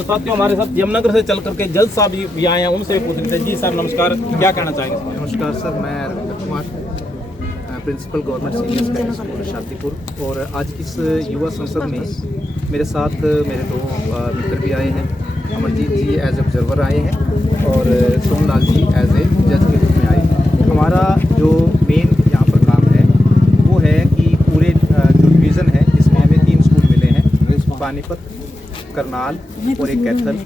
तो साथियों हमारे साथ यमुनानगर से चल करके जज साहब भी आए हैं, उनसे भी पूछ रहे थे। जी सर नमस्कार, क्या कहना चाहेंगे? नमस्कार सर, मैं Ravindra Kumar, principal government senior secondary school Shantipur. और आज की इस युवा संसद में मेरे साथ मेरे दो मित्र भी आए हैं। अमरजीत जी एज ऑब्जर्वर आए हैं और सोनलाल जी एज ए जज के रूप में आए हैं। हमारा जो मेन यहाँ पर काम है वो है कि पूरे जो डिवीज़न है जिसमें हमें 3 स्कूल मिले हैं, पानीपत, करनाल और एक कैथल।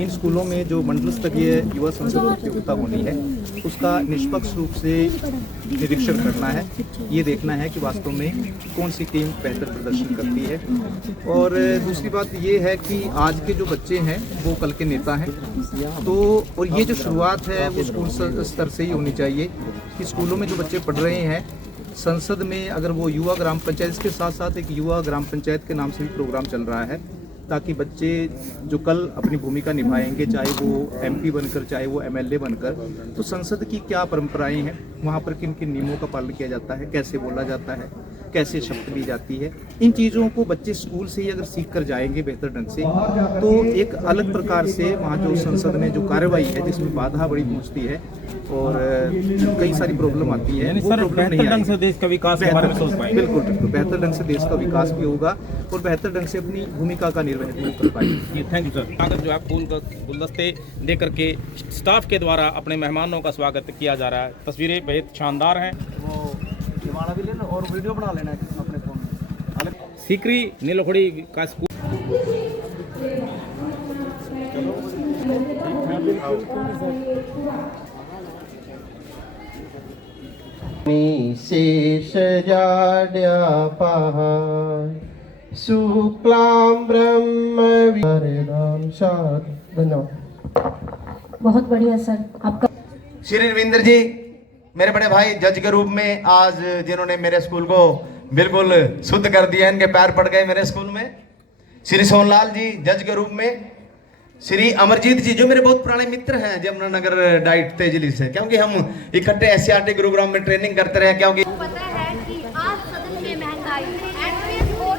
इन स्कूलों में जो मंडल स्तरीय युवा संसद प्रतियोगिता होनी है उसका निष्पक्ष रूप से निरीक्षण करना है। ये देखना है कि वास्तव में कौन सी टीम बेहतर प्रदर्शन करती है। और दूसरी बात ये है कि आज के जो बच्चे हैं वो कल के नेता हैं। तो और ये जो शुरुआत है वो स्कूल स्तर से ही होनी चाहिए कि स्कूलों में जो बच्चे पढ़ रहे हैं संसद में अगर वो युवा ग्राम पंचायत, इसके साथ साथ एक युवा ग्राम पंचायत के नाम से भी प्रोग्राम चल रहा है ताकि बच्चे जो कल अपनी भूमिका निभाएंगे, चाहे वो एमपी बनकर चाहे वो एमएलए बनकर, तो संसद की क्या परंपराएं हैं, वहाँ पर किन किन नियमों का पालन किया जाता है, कैसे बोला जाता है, कैसे शपथ ली जाती है, इन चीज़ों को बच्चे स्कूल से ही अगर सीख कर जाएंगे बेहतर ढंग से तो एक अलग प्रकार से वहाँ जो संसद में जो कार्रवाई है जिसमें बाधा बड़ी पहुँचती है और कई सारी प्रॉब्लम आती है, वो प्रॉब्लम नहीं ढंग से देश का विकास के बारे में सोच पाएंगे। बिल्कुल बिल्कुल, बेहतर ढंग से देश का विकास भी होगा और बेहतर ढंग से अपनी भूमिका का निर्वहन भी कर पाएंगे। Thank you sir. स्वागत जो है फूल गुलदस्ते दे करके स्टाफ के द्वारा अपने मेहमानों का स्वागत किया जा रहा है। तस्वीरें बेहद शानदार हैं। वो जमाना भी लेना और वीडियो बना लेना है अपने फोन में। सीकरी नीलखड़ी का स्कूल शेष जाड्या पहाड़ शुक्लाम ब्रह्म विराम शाद। धन्यवाद। बहुत बढ़िया सर आपका। श्री रविंद्र जी मेरे बड़े भाई जज के रूप में आज जिन्होंने मेरे स्कूल को बिल्कुल शुद्ध कर दिया, इनके पैर पड़ गए मेरे स्कूल में। श्री सोनलाल जी जज के रूप में, श्री अमरजीत जी जो मेरे बहुत पुराने मित्र हैं यमुनानगर डाइट तेजली से, क्योंकि हम इकट्ठे एससीईआरटी गुरुग्राम में ट्रेनिंग करते रहे। क्योंकि पता है कि आज सदन में महंगाई एंट्रीज और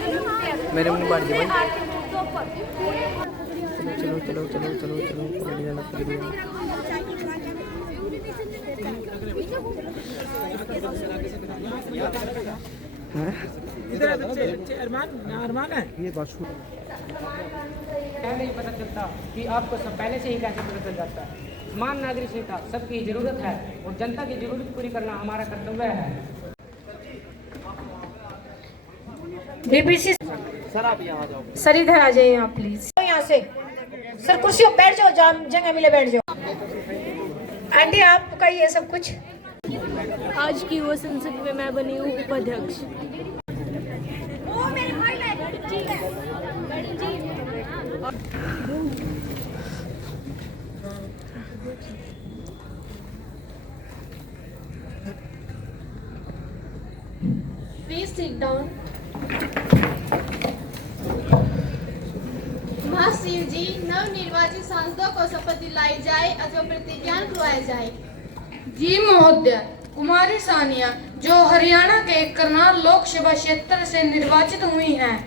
मेरे मुंह बांट दे भाई। चलो चलो चलो चलो चलो चलो इधर अरमान है ये बात नहीं पता चलता कि आपको सब पहले से ही कैसे पता चल जाता है। समान नागरिक संहिता सबकी जरूरत है और जनता की जरूरत पूरी करना हमारा कर्तव्य है। बीबीसी सर आप यहाँ आ जाओ। सर इधर आ जाइए आप प्लीज। यहाँ से सर कुर्सियों बैठ जाओ, जगह मिले बैठ जाओ। आंटी आपका ये सब कुछ। आज की युवा संसद में मैं बनी हूँ उपाध्यक्ष। Please sit down. महाशिव जी नव निर्वाचित सांसदों को शपथ दिलाई जाए अथवा प्रतिज्ञान करवाया जाए। जी महोदय, कुमारी सानिया जो हरियाणा के करनाल लोकसभा क्षेत्र से निर्वाचित हुई हैं।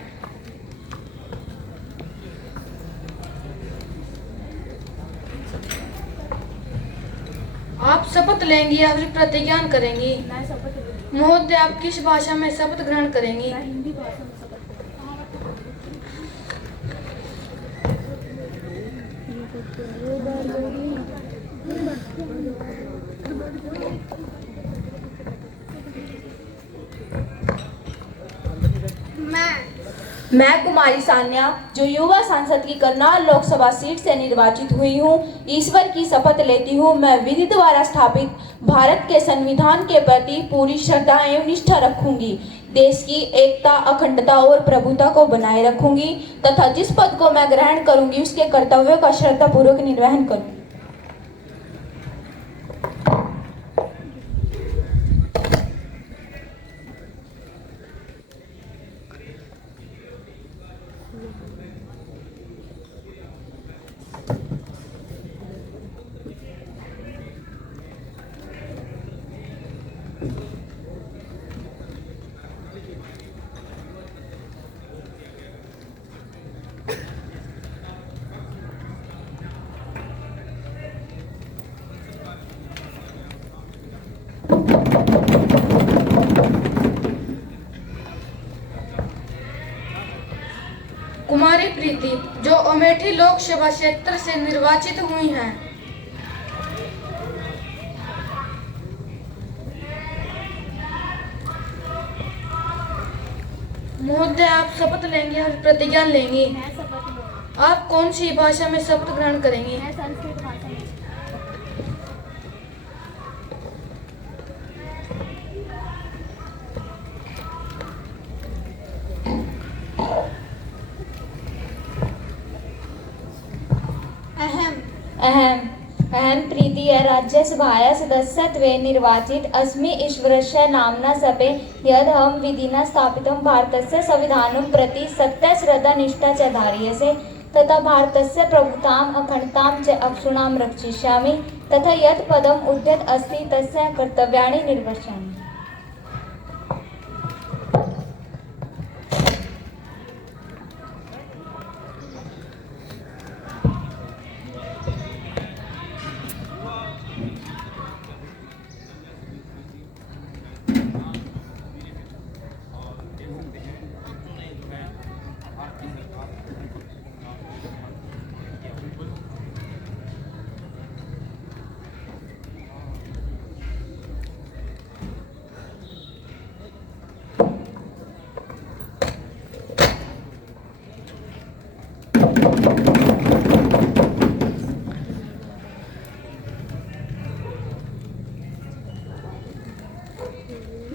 आप शपथ लेंगी या फिर प्रतिज्ञान करेंगी? महोदय आप किस भाषा में शपथ ग्रहण करेंगी? हिंदी भाषा में शपथ मैं कुमारी सान्या जो युवा सांसद की करनाल लोकसभा सीट से निर्वाचित हुई हूँ, ईश्वर की शपथ लेती हूँ मैं विधि द्वारा स्थापित भारत के संविधान के प्रति पूरी श्रद्धा एवं निष्ठा रखूंगी, देश की एकता, अखंडता और प्रभुता को बनाए रखूंगी तथा जिस पद को मैं ग्रहण करूंगी उसके कर्तव्यों का श्रद्धापूर्वक निर्वहन करूंगी। प्रीति जो अमेठी लोकसभा क्षेत्र से निर्वाचित हुई हैं। महोदय, आप शपथ लेंगे और प्रतिज्ञा लेंगी। मैं शपथ लूँ। आप कौन सी भाषा में शपथ ग्रहण करेंगी? मैं संस्कृत भाषा में। अहं प्रीतिय राज्यसभाया सदस्यत्वे निर्वाचित अस्मि ईश्वरस्य नाम्ना सपे यदहं विधिना स्थापितं भारतस्य संविधानं प्रति सत्यश्रद्धानिष्ठा च धार्यसे तथा भारतस्य प्रभुताम् अखण्डतां च अक्षुण्णां रक्षिष्यामि तथा यत् पदम् उद्यत अस्ति तस्य कर्तव्यानि निर्वक्ष्यामि।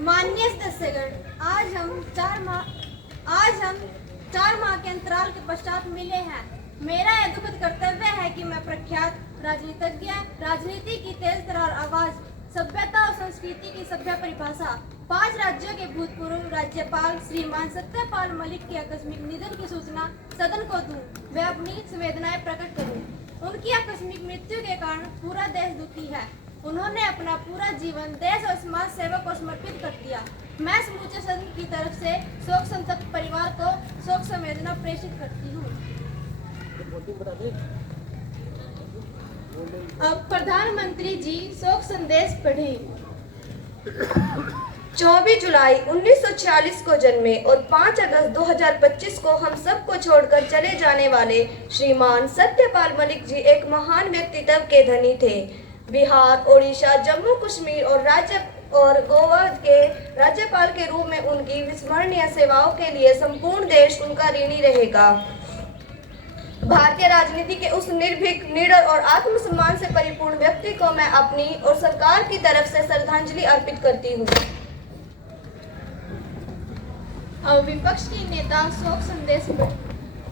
माननीय सदस्यगण, आज हम 4 माह के अंतराल के पश्चात मिले हैं। मेरा यह दुखद कर्तव्य है कि मैं प्रख्यात राजनीतिज्ञ, राजनीति की तेज तरार आवाज, सभ्यता और संस्कृति की सभ्य परिभाषा, 5 राज्यों के भूतपूर्व राज्यपाल श्रीमान सत्यपाल मलिक के आकस्मिक निधन की सूचना सदन को दूं, वे अपनी संवेदनाएं प्रकट करूं। उनकी आकस्मिक मृत्यु के कारण पूरा देश दुखी है। उन्होंने अपना पूरा जीवन देश और समाज सेवा को समर्पित कर दिया। मैं समूचे सदन की तरफ से शोक संतप्त परिवार को शोक संवेदना प्रेषित करती हूँ। अब प्रधानमंत्री जी शोक संदेश पढ़ें। 24 जुलाई 1946 को जन्मे और 5 अगस्त 2025 को हम सब को छोड़कर चले जाने वाले श्रीमान सत्यपाल मलिक जी एक महान व्यक्तित्व के धनी थे। बिहार, ओडिशा, जम्मू कश्मीर और गोवा के राज्यपाल के रूप में उनकी विस्मरणीय सेवाओं के लिए संपूर्ण देश उनका ऋणी रहेगा। भारतीय राजनीति के उस निर्भीक, निडर और आत्मसम्मान से परिपूर्ण व्यक्ति को मैं अपनी और सरकार की तरफ से श्रद्धांजलि अर्पित करती हूँ। अब विपक्ष के नेता शोक संदेश।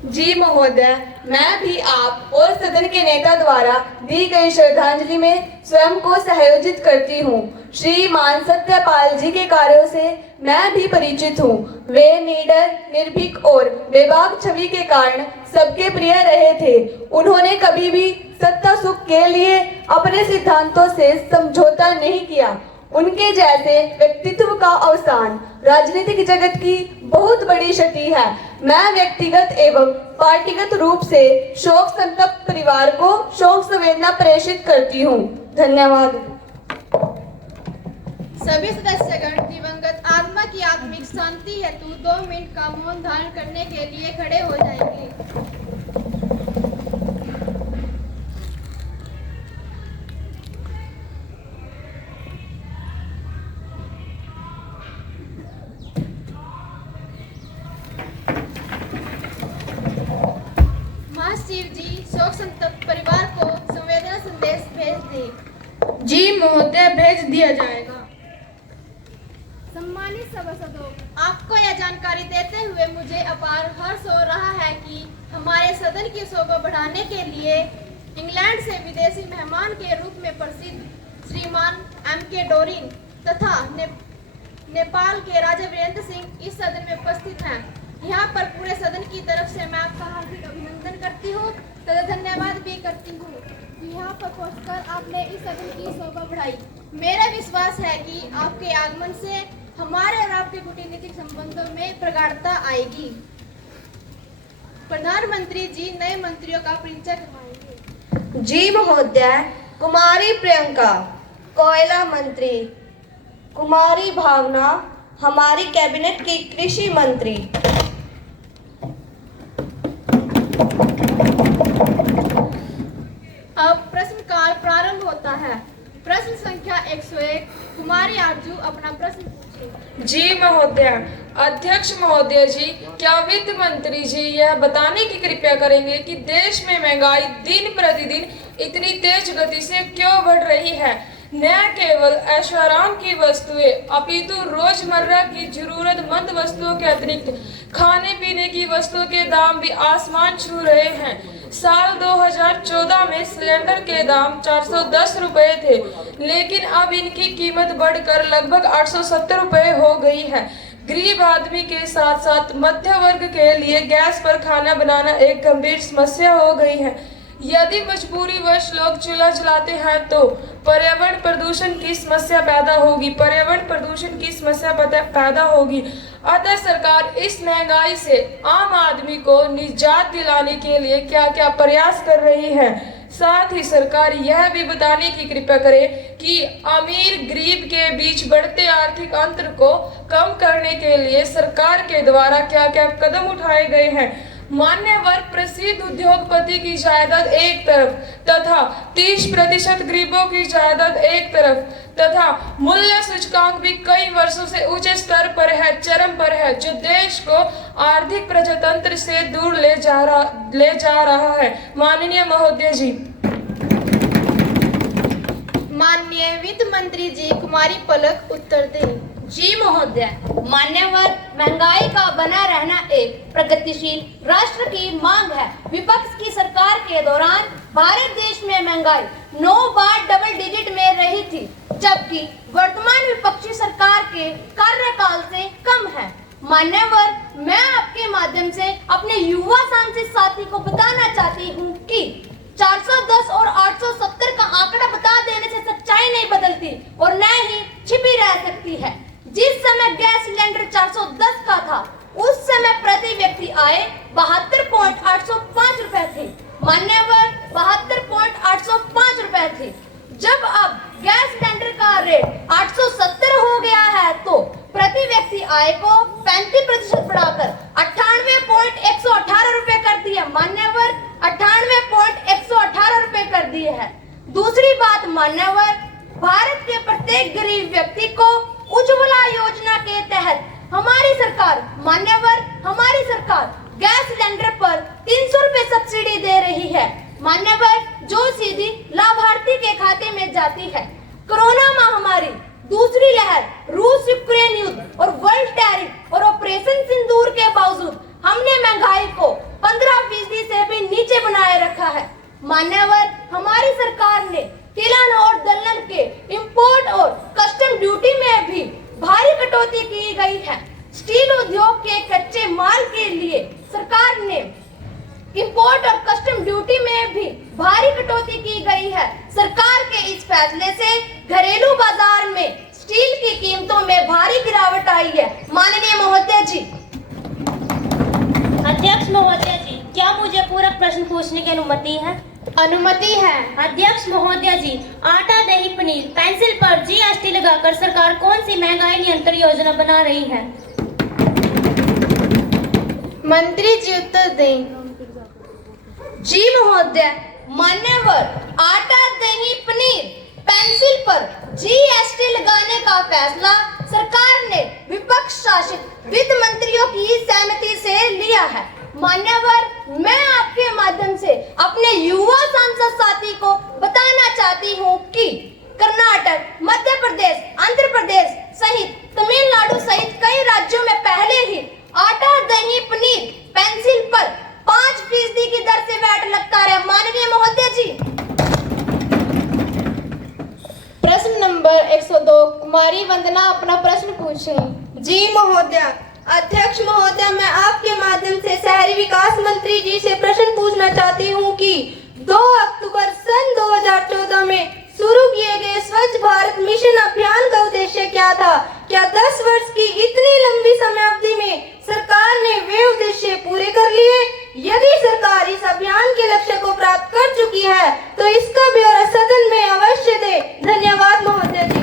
जी महोदय, मैं भी आप और सदन के नेता द्वारा दी गई श्रद्धांजलि में स्वयं को सहयोजित करती हूँ। श्रीमान सत्यपाल जी के कार्यों से मैं भी परिचित हूँ। वे निडर, निर्भीक और बेबाक छवि के कारण सबके प्रिय रहे थे। उन्होंने कभी भी सत्ता सुख के लिए अपने सिद्धांतों से समझौता नहीं किया। उनके जैसे व्यक्तित्व का अवसान राजनीतिक जगत की बहुत बड़ी क्षति है। मैं व्यक्तिगत एवं पार्टीगत रूप से शोक संतप्त परिवार को शोक संवेदना प्रेषित करती हूँ। धन्यवाद। सभी सदस्यगण दिवंगत आत्मा की आत्मिक शांति हेतु 2 मिनट का मौन धारण करने के लिए खड़े हो जाएंगे। महाशिव जी शोक संतप्त परिवार को संवेदना संदेश भेज दें। जी महोदय, भेज दिया जाएगा। सम्मानित सभासदों, आपको यह जानकारी देते हुए मुझे अपार हर्ष हो रहा है कि हमारे सदन की शोभा बढ़ाने के लिए इंग्लैंड से विदेशी मेहमान के रूप में प्रसिद्ध श्रीमान M.K. डोरिन तथा नेपाल के राजा वीरेंद्र सिंह इस सदन में उपस्थित हैं। यहाँ पर पूरे सदन की तरफ से मैं आपका हार्दिक अभिनंदन करती हूँ तथा धन्यवाद भी करती हूँ। यहाँ पर पहुँचकर आपने इस सदन की शोभा बढ़ाई। मेरा विश्वास है कि आपके आगमन से हमारे और आपके कूटनीतिक संबंधों में प्रगाढ़ता आएगी। प्रधानमंत्री जी नए मंत्रियों का परिचय करवाएंगे। जी महोदय, कुमारी प्रियंका कोयला मंत्री, कुमारी भावना हमारी कैबिनेट की कृषि मंत्री, अब प्रश्न काल प्रारंभ होता है। प्रश्न संख्या 101 कुमारी आरजू अपना प्रश्न पूछे। जी महोदय। अध्यक्ष महोदय जी, क्या वित्त मंत्री जी यह बताने की कृपया करेंगे कि देश में महंगाई दिन प्रतिदिन इतनी तेज गति से क्यों बढ़ रही है? न केवल ऐशोआराम की वस्तुएं अपितु रोजमर्रा की जरूरतमंद वस्तुओं के अतिरिक्त खाने पीने की वस्तुओं के दाम भी आसमान छू रहे हैं। साल 2014 में सिलेंडर के दाम 410 रुपए थे, लेकिन अब इनकी कीमत बढ़कर लगभग 870 रुपए हो गई है। गरीब आदमी के साथ साथ मध्य वर्ग के लिए गैस पर खाना बनाना एक गंभीर समस्या हो गई है। यदि मजबूरीवश लोग चूल्हा जलाते हैं तो पर्यावरण प्रदूषण की समस्या पैदा होगी। अतः सरकार इस महंगाई से आम आदमी को निजात दिलाने के लिए क्या क्या प्रयास कर रही है? साथ ही सरकार यह भी बताने की कृपा करे कि अमीर गरीब के बीच बढ़ते आर्थिक अंतर को कम करने के लिए सरकार के द्वारा क्या क्या कदम उठाए गए हैं। मान्यवर प्रसिद्ध उद्योगपति की जायदाद एक तरफ तथा 30% गरीबों की जायदाद एक तरफ तथा मूल्य सूचकांक भी कई वर्षों से ऊंचे स्तर पर है, चरम पर है, जो देश को आर्थिक प्रजातंत्र से दूर ले जा रहा है। माननीय महोदय जी। माननीय वित्त मंत्री जी कुमारी पलक उत्तर दें। जी महोदय। मान्यवर, महंगाई का बना रहना एक प्रगतिशील राष्ट्र की मांग है। विपक्ष की सरकार के दौरान भारत देश में महंगाई 9 बार डबल डिजिट में रही थी, जबकि वर्तमान विपक्षी सरकार के कार्यकाल से कम है। मान्यवर, मैं आपके माध्यम से अपने युवा सांसद साथी को बताना चाहती हूँ कि 410 और 870 का आंकड़ा बता देने से सच्चाई नहीं बदलती और न ही छिपी रह सकती है। जिस समय गैस सिलेंडर 410 का था, उस समय प्रति व्यक्ति आय 72.805 रुपए थी। मान्यवर, 72.805 रुपए थी। जब अब गैस सिलेंडर का रेट 870 हो गया है तो प्रति व्यक्ति आय को 35% बढ़ाकर 98.118 रुपए कर दिए। मान्यवर, 98.118 रुपए कर दिए हैं। दूसरी बात मान्यवर, भारत के प्रत्येक गरीब व्यक्ति को उज्ज्वला योजना के तहत हमारी सरकार गैस सिलेंडर पर 300 रुपए सब्सिडी दे रही है। मान्यवर, जो सीधी लाभार्थी के खाते में जाती है। कोरोना महामारी, दूसरी लहर, रूस यूक्रेन युद्ध और वर्ल्ड टैरिफ और ऑपरेशन सिंदूर के बावजूद हमने महंगाई को 15% से भी नीचे बनाए रखा है। मान्यवर, हमारी सरकार ने तिलहन और दलहन के इंपोर्ट और कस्टम ड्यूटी में भी भारी कटौती की गई है। स्टील उद्योग के कच्चे माल के लिए सरकार ने इंपोर्ट और कस्टम ड्यूटी में भी भारी कटौती की गई है। सरकार के इस फैसले से घरेलू बाजार में स्टील की कीमतों में भारी गिरावट आई है। माननीय महोदय जी। अध्यक्ष महोदय जी, क्या मुझे पूरक प्रश्न पूछने की अनुमति है? अनुमति है। अध्यक्ष महोदय जी, आटा, दही, पनीर, पेंसिल पर जीएसटी लगाकर सरकार कौन सी महंगाई नियंत्रण योजना बना रही है? मंत्री जी उत्तर दें। जी महोदय। मान्यवर, आटा, दही, पनीर, पेंसिल पर जीएसटी लगाने का फैसला सरकार ने विपक्ष शासित वित्त मंत्रियों की सहमति से लिया है। मान्यवर, मैं आपके माध्यम से अपने युवा सांसद साथी को बताना चाहती हूँ कि कर्नाटक, मध्य प्रदेश, आंध्र प्रदेश सहित तमिलनाडु सहित कई राज्यों में पहले ही आटा, दही, पनीर, पेंसिल पर 5% की दर से वैट लगता है। माननीय महोदय जी। प्रश्न नंबर 102 कुमारी वंदना अपना प्रश्न पूछें। जी महोदय। अध्यक्ष महोदय, मैं आपके माध्यम से शहरी विकास मंत्री जी से प्रश्न पूछना चाहती हूँ कि 2 अक्टूबर सन 2014 में शुरू किए गए स्वच्छ भारत मिशन अभियान का उद्देश्य क्या था? क्या 10 वर्ष की इतनी लंबी समय अवधि में सरकार ने वे उद्देश्य पूरे कर लिए? यदि सरकार इस अभियान के लक्ष्य को प्राप्त कर चुकी है तो इसका ब्यौरा सदन में अवश्य दे। धन्यवाद महोदय जी।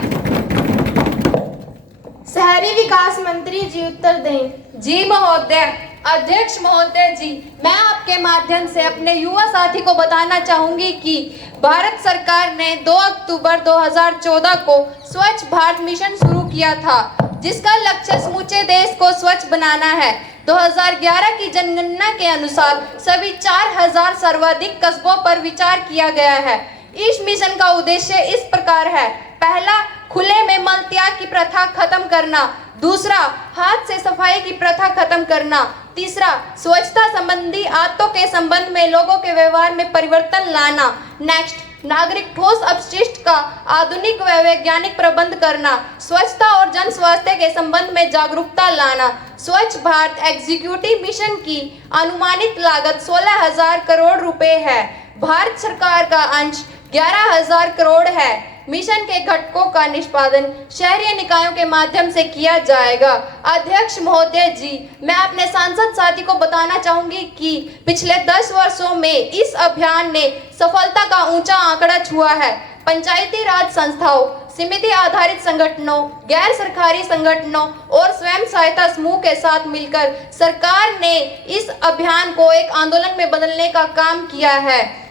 शहरी विकास मंत्री जी उत्तर दें। जी महोदय। अध्यक्ष महोदय जी, मैं आपके माध्यम से अपने युवा साथी को बताना चाहूंगी कि भारत सरकार ने 2 अक्टूबर 2014 को स्वच्छ भारत मिशन शुरू किया था, जिसका लक्ष्य समूचे देश को स्वच्छ बनाना है। 2011 की जनगणना के अनुसार सभी 4000 सर्वाधिक कस्बों पर विचार किया गया है। इस मिशन का उद्देश्य इस प्रकार है: पहला, खुले में मल त्याग की प्रथा खत्म करना। दूसरा, हाथ से सफाई की प्रथा खत्म करना। तीसरा, स्वच्छता संबंधी आदतों के संबंध में लोगों के व्यवहार में परिवर्तन लाना। नेक्स्ट, नागरिक ठोस अपशिष्ट का आधुनिक व वैज्ञानिक प्रबंध करना। स्वच्छता और जन स्वास्थ्य के संबंध में जागरूकता लाना। स्वच्छ भारत एग्जीक्यूटिव मिशन की अनुमानित लागत 16,000 करोड़ रुपए है। भारत सरकार का अंश 11,000 करोड़ है। मिशन के घटकों का निष्पादन शहरी निकायों के माध्यम से किया जाएगा। अध्यक्ष महोदय जी, मैं अपने सांसद साथी को बताना चाहूंगी कि पिछले 10 वर्षों में इस अभियान ने सफलता का ऊंचा आंकड़ा छुआ है। पंचायती राज संस्थाओं, समिति आधारित संगठनों, गैर सरकारी संगठनों और स्वयं सहायता समूह के साथ मिलकर सरकार ने इस अभियान को एक आंदोलन में बदलने का काम किया है।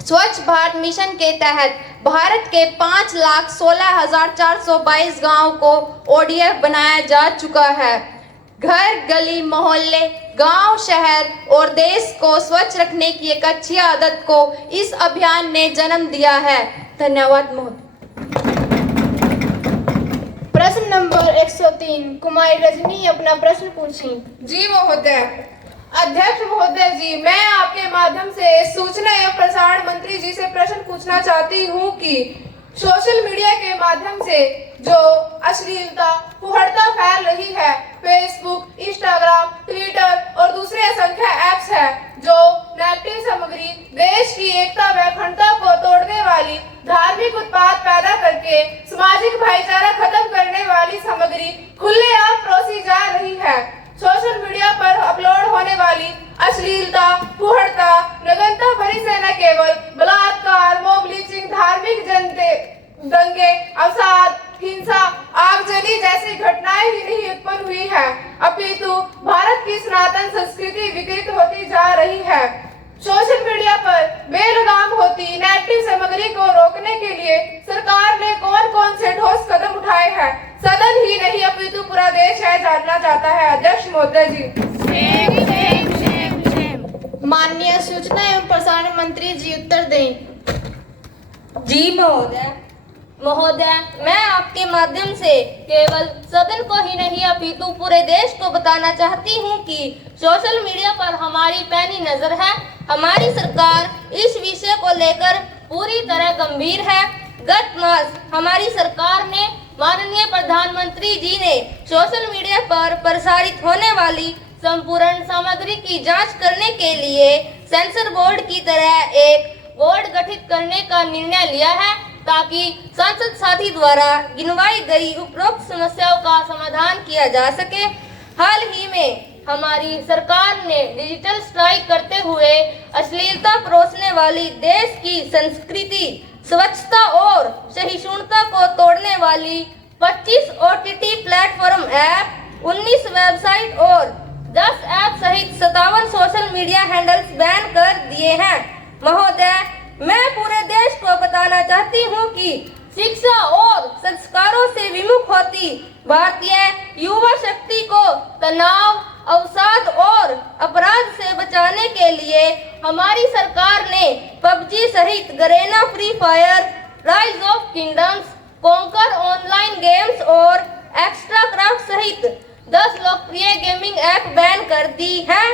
स्वच्छ भारत मिशन के तहत भारत के 5,16,422 गाँव को ODF बनाया जा चुका है। घर, गली, मोहल्ले, गांव, शहर और देश को स्वच्छ रखने की एक अच्छी आदत को इस अभियान ने जन्म दिया है। धन्यवाद महोदय। प्रश्न नंबर 103, कुमारी रजनी अपना प्रश्न पूछें। जी महोदय। अध्यक्ष महोदय जी, मैं आपके माध्यम से सूचना एवं प्रसारण मंत्री जी से प्रश्न पूछना चाहती हूँ कि सोशल मीडिया के माध्यम से जो अश्लीलता, फुहड़ता फैल रही है, फेसबुक, इंस्टाग्राम, ट्विटर और दूसरे असंख्य ऐप्स है, जो नेगेटिव सामग्री, देश की एकता व अखंडता को तोड़ने वाली, धार्मिक उत्पाद पैदा करके सामाजिक भाईचारा खत्म करने वाली सामग्री खुलेआम परोसी जा रही है। सोशल मीडिया पर अपलोड होने वाली अश्लीलता, फुहड़ता, नग्नता भरी से न केवल बलात्कार, मॉब लिंचिंग, धार्मिक दंगे, अवसाद, हिंसा, आगजनी जैसी घटनाएं ही नहीं उत्पन्न हुई है, अपितु भारत की सनातन संस्कृति विकृत होती जा रही है। सोशल मीडिया पर बेलगाम होती नेगेटिव सामग्री को रोकने के लिए सरकार ने कौन-कौन से ठोस कदम उठाए हैं? सदन ही नहीं अपितु पूरा देश है जानना चाहता है। अध्यक्ष महोदय जी। माननीय सूचना एवं प्रसारण मंत्री जी उत्तर दें। जी महोदय। मैं आपके माध्यम से केवल सदन को ही नहीं अपितु पूरे देश को बताना चाहती हूँ कि सोशल मीडिया पर हमारी पैनी नजर है। हमारी सरकार इस विषय को लेकर पूरी तरह गंभीर है। गत मास हमारी सरकार ने, माननीय प्रधानमंत्री जी ने सोशल मीडिया पर प्रसारित होने वाली संपूर्ण सामग्री की जांच करने के लिए सेंसर बोर्ड की तरह एक बोर्ड गठित करने का निर्णय लिया है, ताकि सांसद साथी द्वारा गिनवाई गई उपरोक्त समस्याओं का समाधान किया जा सके। हाल ही में हमारी सरकार ने डिजिटल स्ट्राइक करते हुए अश्लीलता परोसने वाली देश की संस्कृति, स्वच्छता और सहिष्णुता को तोड़ने वाली 25 OTT प्लेटफॉर्म ऐप, 19 वेबसाइट और 10 ऐप सहित 57 सोशल मीडिया हैंडल्स बैन कर दिए हैं। महोदय, मैं पूरे देश को बताना चाहती हूँ कि शिक्षा और संस्कारों से विमुख होती भारतीय युवा शक्ति को तनाव, अवसाद और अपराध से बचाने के लिए हमारी सरकार ने PUBG सहित Garena, free fire, rise of kingdoms, conquer online games और एक्स्ट्रा क्राफ्ट सहित 10 लोकप्रिय गेमिंग ऐप बैन कर दी है।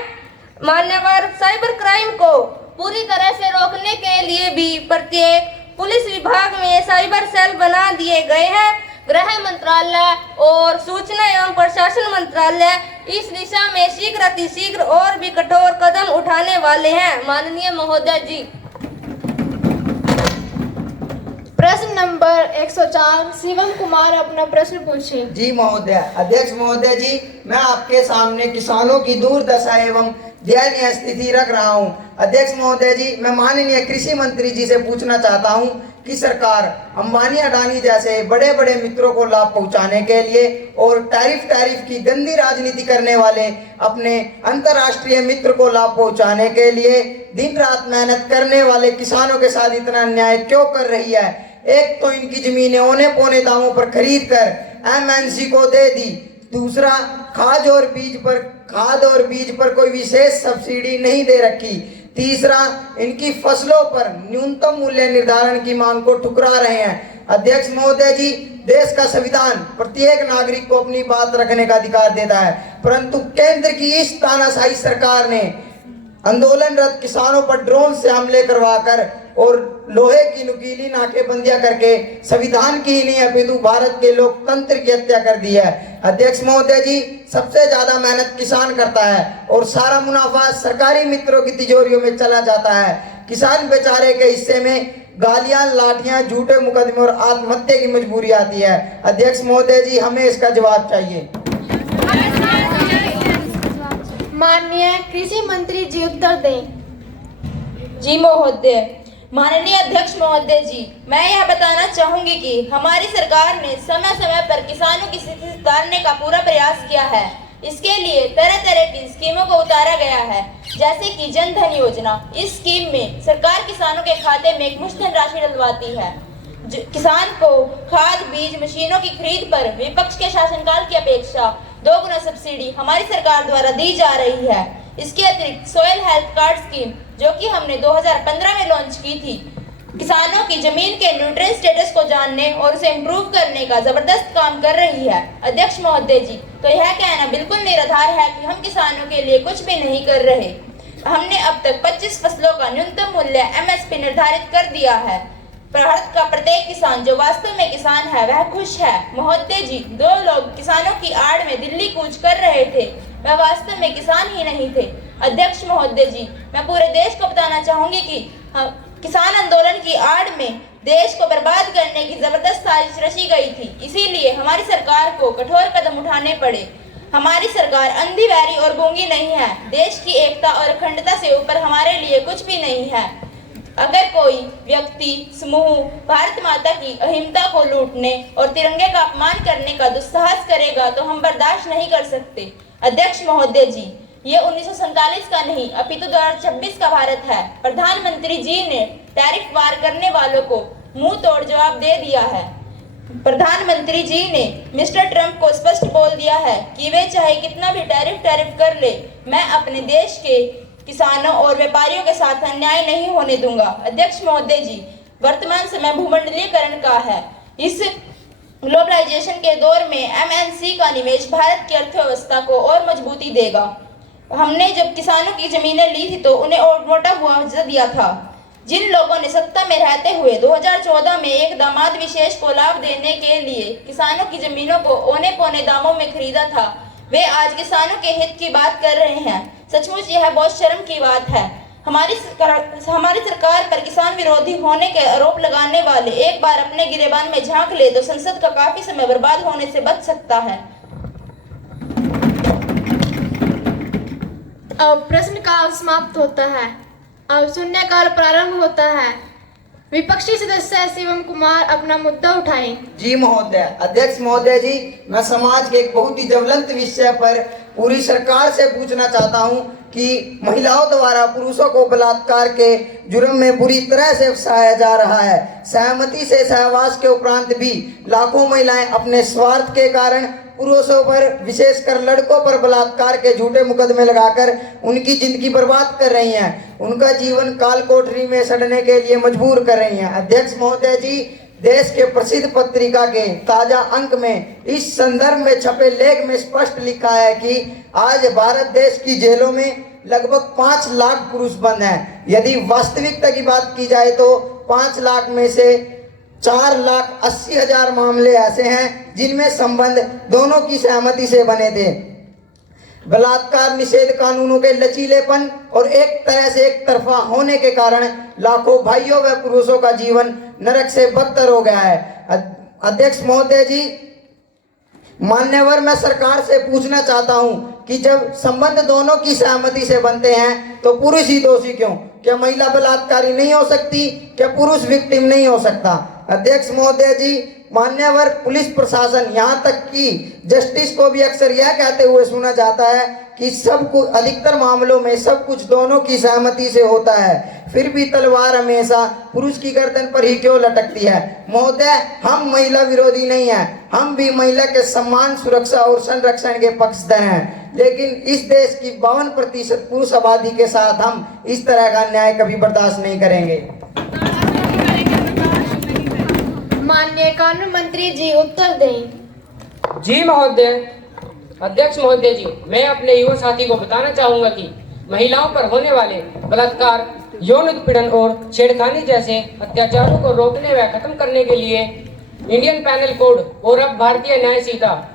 मान्यवर साइबर क्राइम को पूरी तरह से रोकने के लिए भी प्रत्येक पुलिस विभाग में साइबर सेल बना दिए गए हैं। गृह मंत्रालय और सूचना एवं प्रशासन मंत्रालय इस दिशा में शीघ्र अतिशीघ्र और भी कठोर कदम उठाने वाले हैं। माननीय महोदय जी। प्रश्न नंबर 104, शिवम कुमार अपना प्रश्न पूछें। जी महोदय। अध्यक्ष महोदय जी, मैं आपके सामने किसानों की दुर्दशा एवं दयनीय स्थिति रख रहा हूं। अध्यक्ष महोदय जी, मैं माननीय कृषि मंत्री जी से पूछना चाहता हूं की सरकार अंबानी अडानी जैसे बड़े बड़े मित्रों को लाभ पहुंचाने के लिए और टैरिफ की गंदी राजनीति करने वाले अपने अंतर्राष्ट्रीय मित्र को लाभ पहुंचाने के लिए दिन रात मेहनत करने वाले किसानों के साथ इतना अन्याय क्यों कर रही है। एक तो इनकी जमीनें औने पौने दामों पर खरीद कर MNC को दे दी, दूसरा खाद और बीज पर कोई विशेष सब्सिडी नहीं दे रखी, तीसरा इनकी फसलों पर न्यूनतम मूल्य निर्धारण की मांग को ठुकरा रहे हैं। अध्यक्ष महोदय जी, देश का संविधान प्रत्येक नागरिक को अपनी बात रखने का अधिकार देता है, परंतु केंद्र की इस तानाशाही सरकार ने आंदोलनरत किसानों पर ड्रोन से हमले करवाकर और लोहे की नुकीली नाकेबंदियां करके संविधान की ही नहीं अपितु भारत के लोकतंत्र की हत्या कर दी है। अध्यक्ष महोदय जी, सबसे ज्यादा मेहनत किसान करता है और सारा मुनाफा सरकारी मित्रों की तिजोरियों में चला जाता है। किसान बेचारे के हिस्से में गालियां, लाठियां, झूठे मुकदमे और आत्महत्या की मजबूरी आती है। अध्यक्ष महोदय जी, हमें इसका जवाब चाहिए। माननीय कृषि मंत्री जी उत्तर दें। जी महोदय, माननीय अध्यक्ष महोदय जी, मैं यह बताना चाहूंगी कि हमारी सरकार ने समय समय पर किसानों की स्थिति सुधारने का पूरा प्रयास किया है। इसके लिए तरह तरह की स्कीमों को उतारा गया है, जैसे कि जन धन योजना। इस स्कीम में सरकार किसानों के खाते में एक मुश्त धनराशि डलवाती है। किसान को खाद, बीज, मशीनों की खरीद पर विपक्ष के शासनकाल की अपेक्षा 2 गुना सब्सिडी हमारी सरकार द्वारा दी जा रही है। इसके अतिरिक्त सोयल हेल्थ कार्ड स्कीम, जो कि हमने 2015 में लॉन्च की थी, किसानों की जमीन के न्यूट्रिएंट स्टेटस को जानने और उसे इम्प्रूव करने का जबरदस्त काम कर रही है। अध्यक्ष महोदय जी, तो यह कहना बिल्कुल निराधार है कि हम किसानों के लिए कुछ भी नहीं कर रहे। हमने अब तक 25 फसलों का न्यूनतम मूल्य MSP निर्धारित कर दिया है। भारत का प्रत्येक किसान जो वास्तव में किसान है वह खुश है। महोदय जी, 2 लोग किसानों की आड़ में दिल्ली कूच कर रहे थे, वह वास्तव में किसान ही नहीं थे। अध्यक्ष महोदय जी, मैं पूरे देश को बताना चाहूंगी कि किसान आंदोलन की आड़ में देश को बर्बाद करने की जबरदस्त साजिश रची गई थी। इसीलिए हमारी सरकार को कठोर कदम उठाने पड़े। हमारी सरकार अंधी, बहरी और गूंगी नहीं है। देश की एकता और अखंडता से ऊपर हमारे लिए कुछ भी नहीं है। अगर कोई व्यक्ति समूह भारत माता की अहिंसा को लूटने और तिरंगे का अपमान करने का दुस्साहस करेगा तो हम बर्दाश्त नहीं कर सकते। अध्यक्ष महोदय जी, ये 1947 का नहीं अपितु 2026 का भारत है। प्रधानमंत्री जी ने टैरिफ वार करने वालों को मुंह तोड़ जवाब दे दिया है। प्रधानमंत्री जी ने मिस्टर ट्रंप को स्पष्ट बोल दिया है कि वे चाहे कितना भी टैरिफ कर ले, मैं अपने देश के किसानों और व्यापारियों के साथ अन्याय नहीं होने दूंगा। अध्यक्ष महोदय जी, वर्तमान समय भूमंडलीकरण का है। इस ग्लोबलाइजेशन के दौर में MNC का निवेश भारत की अर्थव्यवस्था को और मजबूती देगा। हमने जब किसानों की जमीनें ली थी तो उन्हें और मोटा मुआवजा दिया था। जिन लोगों ने सत्ता में रहते हुए 2014 में एक दामाद विशेष को लाभ देने के लिए किसानों की जमीनों को औने पौने दामों में खरीदा था, वे आज किसानों के हित की बात कर रहे हैं। सचमुच यह बहुत शर्म की बात है। हमारी सरकार पर किसान विरोधी होने के आरोप लगाने वाले एक बार अपने गिरेबान में झांक ले तो संसद का काफी समय बर्बाद होने से बच सकता है। अब प्रश्नकाल समाप्त होता है। अब शून्यकाल प्रारंभ होता है। विपक्षी सदस्य शिवम कुमार अपना मुद्दा उठाएं। जी महोदय। अध्यक्ष महोदय जी, मैं समाज के एक बहुत ही ज्वलंत विषय पर पूरी सरकार से पूछना चाहता हूं कि महिलाओं द्वारा पुरुषों को बलात्कार के जुर्म में बुरी तरह से फंसाया जा रहा है। सहमति से सहवास के उपरांत भी लाखों महिलाएं अपने स्वार्थ के कारण पुरुषों पर, विशेषकर लड़कों पर बलात्कार के झूठे मुकदमे लगाकर उनकी जिंदगी बर्बाद कर रही हैं, उनका जीवन काल कोठरी में सड़ने के लिए मजबूर कर रही हैं। अध्यक्ष महोदय जी, देश के प्रसिद्ध पत्रिका के ताजा अंक में इस संदर्भ में छपे लेख में स्पष्ट लिखा है कि आज भारत देश की जेलों में लगभग 5 लाख पुरुष बंद हैं। यदि वास्तविकता की बात की जाए तो 5 लाख में से 4,80,000 मामले ऐसे हैं जिनमें संबंध दोनों की सहमति से बने थे। बलात्कार निषेध कानूनों के लचीलेपन और एक तरह से एक तरफा होने के कारण लाखों भाइयों व पुरुषों का जीवन नरक से बदतर हो गया है। अध्यक्ष महोदय जी, मान्यवर, मैं सरकार से पूछना चाहता हूं कि जब संबंध दोनों की सहमति से बनते हैं तो पुरुष ही दोषी क्यों? क्या महिला बलात्कारी नहीं हो सकती? क्या पुरुष विक्टिम नहीं हो सकता? अध्यक्ष महोदय जी, मान्यवर पुलिस प्रशासन, यहाँ तक कि जस्टिस को भी अक्सर यह कहते हुए सुना जाता है कि सब कुछ, अधिकतर मामलों में सब कुछ दोनों की सहमति से होता है, फिर भी तलवार हमेशा पुरुष की गर्दन पर ही क्यों लटकती है? महोदय, हम महिला विरोधी नहीं हैं, हम भी महिला के सम्मान, सुरक्षा और संरक्षण के पक्षधर हैं, लेकिन इस देश की 52% पुरुष आबादी के साथ हम इस तरह का अन्याय कभी बर्दाश्त नहीं करेंगे। माननीय कानून मंत्री जी उत्तर दें। जी महोदय। अध्यक्ष महोदय जी, मैं अपने युवा साथी को बताना चाहूंगा कि महिलाओं पर होने वाले बलात्कार, यौन उत्पीड़न और छेड़खानी जैसे अत्याचारों को रोकने व खत्म करने के लिए इंडियन पैनल कोड और अब भारतीय न्याय संहिता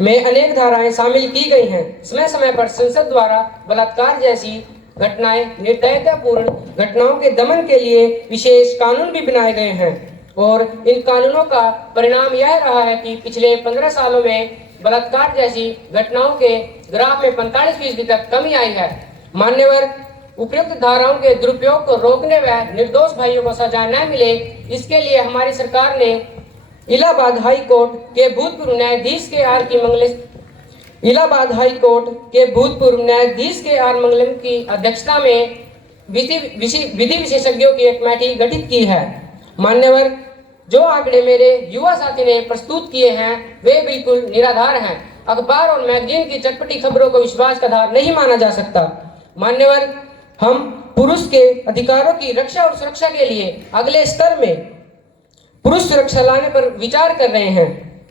में अनेक धाराएं शामिल की गई हैं। समय समय पर संसद द्वारा बलात्कार जैसी घटनाएं, निर्दयतापूर्ण घटनाओं के दमन के लिए विशेष कानून भी बनाए गए हैं और इन कानूनों का परिणाम यह रहा है कि पिछले 15 सालों में बलात्कार जैसी घटनाओं के ग्राफ में 45% तक कमी आई है। मान्यवर, उपयुक्त धाराओं के दुरुपयोग को रोकने व निर्दोष भाइयों को सजा न मिले, इसके लिए हमारी सरकार ने इलाहाबाद हाई कोर्ट के भूतपूर्व न्यायाधीश के आर मंगलम की अध्यक्षता में विधि विशेषज्ञों की एक कमेटी गठित की है। मान्यवर, जो आंकड़े मेरे युवा साथी ने प्रस्तुत किए हैं वे बिल्कुल निराधार हैं। अखबार और मैगजीन की चटपटी खबरों को विश्वास का आधार नहीं माना जा सकता। मान्यवर, हम पुरुष के अधिकारों की रक्षा और सुरक्षा के लिए अगले स्तर में पुरुष सुरक्षा लाने पर विचार कर रहे हैं।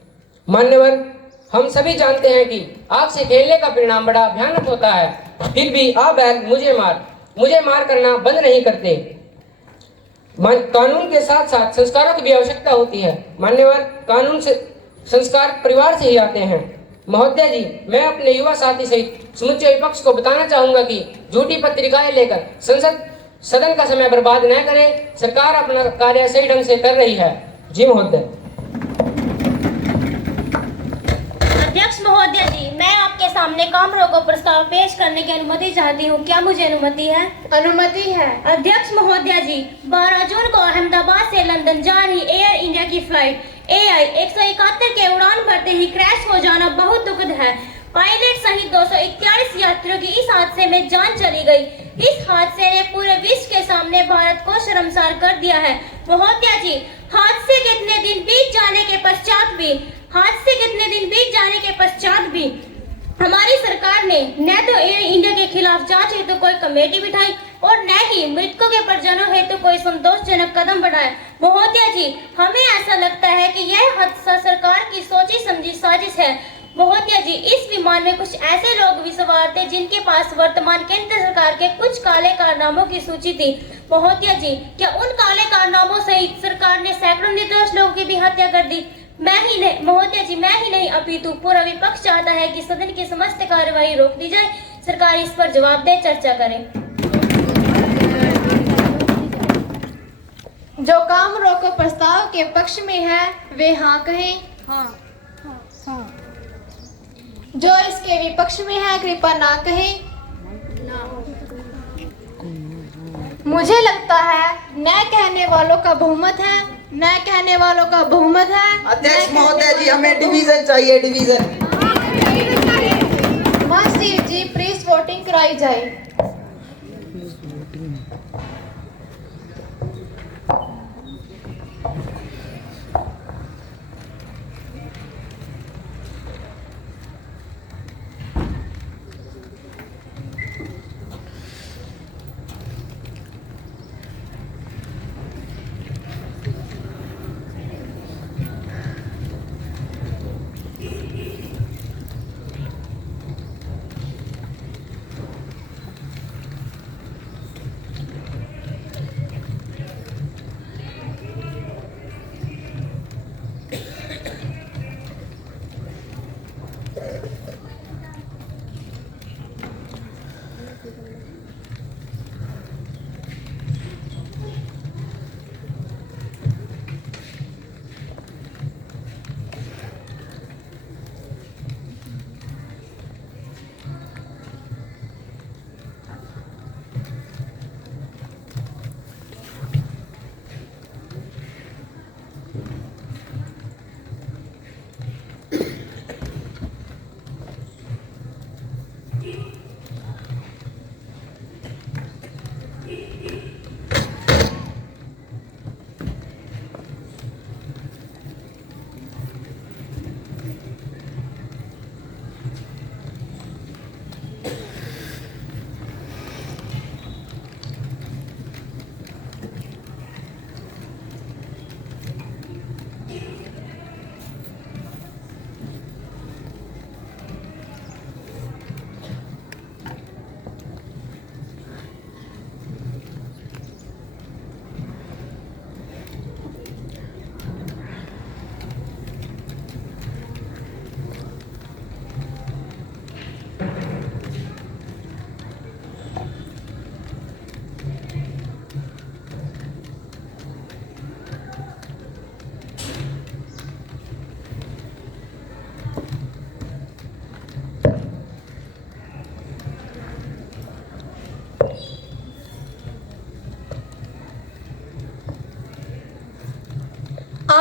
मान्यवर, हम सभी जानते हैं कि आग से खेलने का परिणाम बड़ा भयानक होता है, फिर भी आ बैग मुझे मार करना बंद नहीं करते। कानून के साथ साथ संस्कारों की भी आवश्यकता होती है। मान्यवर, कानून से संस्कार परिवार से ही आते हैं। महोदय जी, मैं अपने युवा साथी सहित समुच्चय विपक्ष को बताना चाहूंगा कि झूठी पत्रिकाएं लेकर सदन का समय बर्बाद न करें। सरकार अपना कार्य सही ढंग से कर रही है। जी महोदय। अध्यक्ष महोदय जी, मैं आपके सामने काम रोको प्रस्ताव पेश करने की अनुमति चाहती हूँ। क्या मुझे अनुमति है? अनुमति है। अध्यक्ष महोदय जी, 12 जून को अहमदाबाद से लंदन जा रही एयर इंडिया की फ्लाइट AI 171 के उड़ान भरते ही क्रैश हो जाना बहुत दुखद है। पायलट सहित 241 यात्रियों की इस हादसे में जान चली गई। इस हादसे ने पूरे विश्व के सामने भारत को शर्मसार कर दिया है। महोदय जी, हादसे कितने दिन बीत जाने के पश्चात भी हमारी सरकार ने न तो एयर इंडिया के खिलाफ जांच हेतु कोई कमेटी बिठाई और न ही मृतकों के परिजनों हेतु कोई संतोषजनक कदम बढ़ाया। महोदय जी, हमें ऐसा लगता है कि यह हादसा सरकार की सोची समझी साजिश है। महोदय जी, इस विमान में कुछ ऐसे लोग भी सवार थे जिनके पास वर्तमान केंद्र सरकार के कुछ काले कारनामों की सूची थी। महोदय जी, क्या उन काले कारनामों सहित सरकार ने सैकड़ों निर्दोष लोगों की भी हत्या कर दी? महोदय जी, मैं ही नहीं अपितु पूरा विपक्ष चाहता है कि सदन की समस्त कार्यवाही रोक दी जाए। सरकार इस पर जवाब दे, चर्चा करे। जो काम रोको प्रस्ताव के पक्ष में है वे हाँ कहें। हाँ। जो इसके विपक्ष में है कृपया ना कहें। मुझे लगता है न कहने वालों का बहुमत है, न कहने वालों का बहुमत है। अध्यक्ष महोदय जी, हमें डिवीजन चाहिए, डिवीजन। महाशिव जी, प्लीज वोटिंग कराई जाए।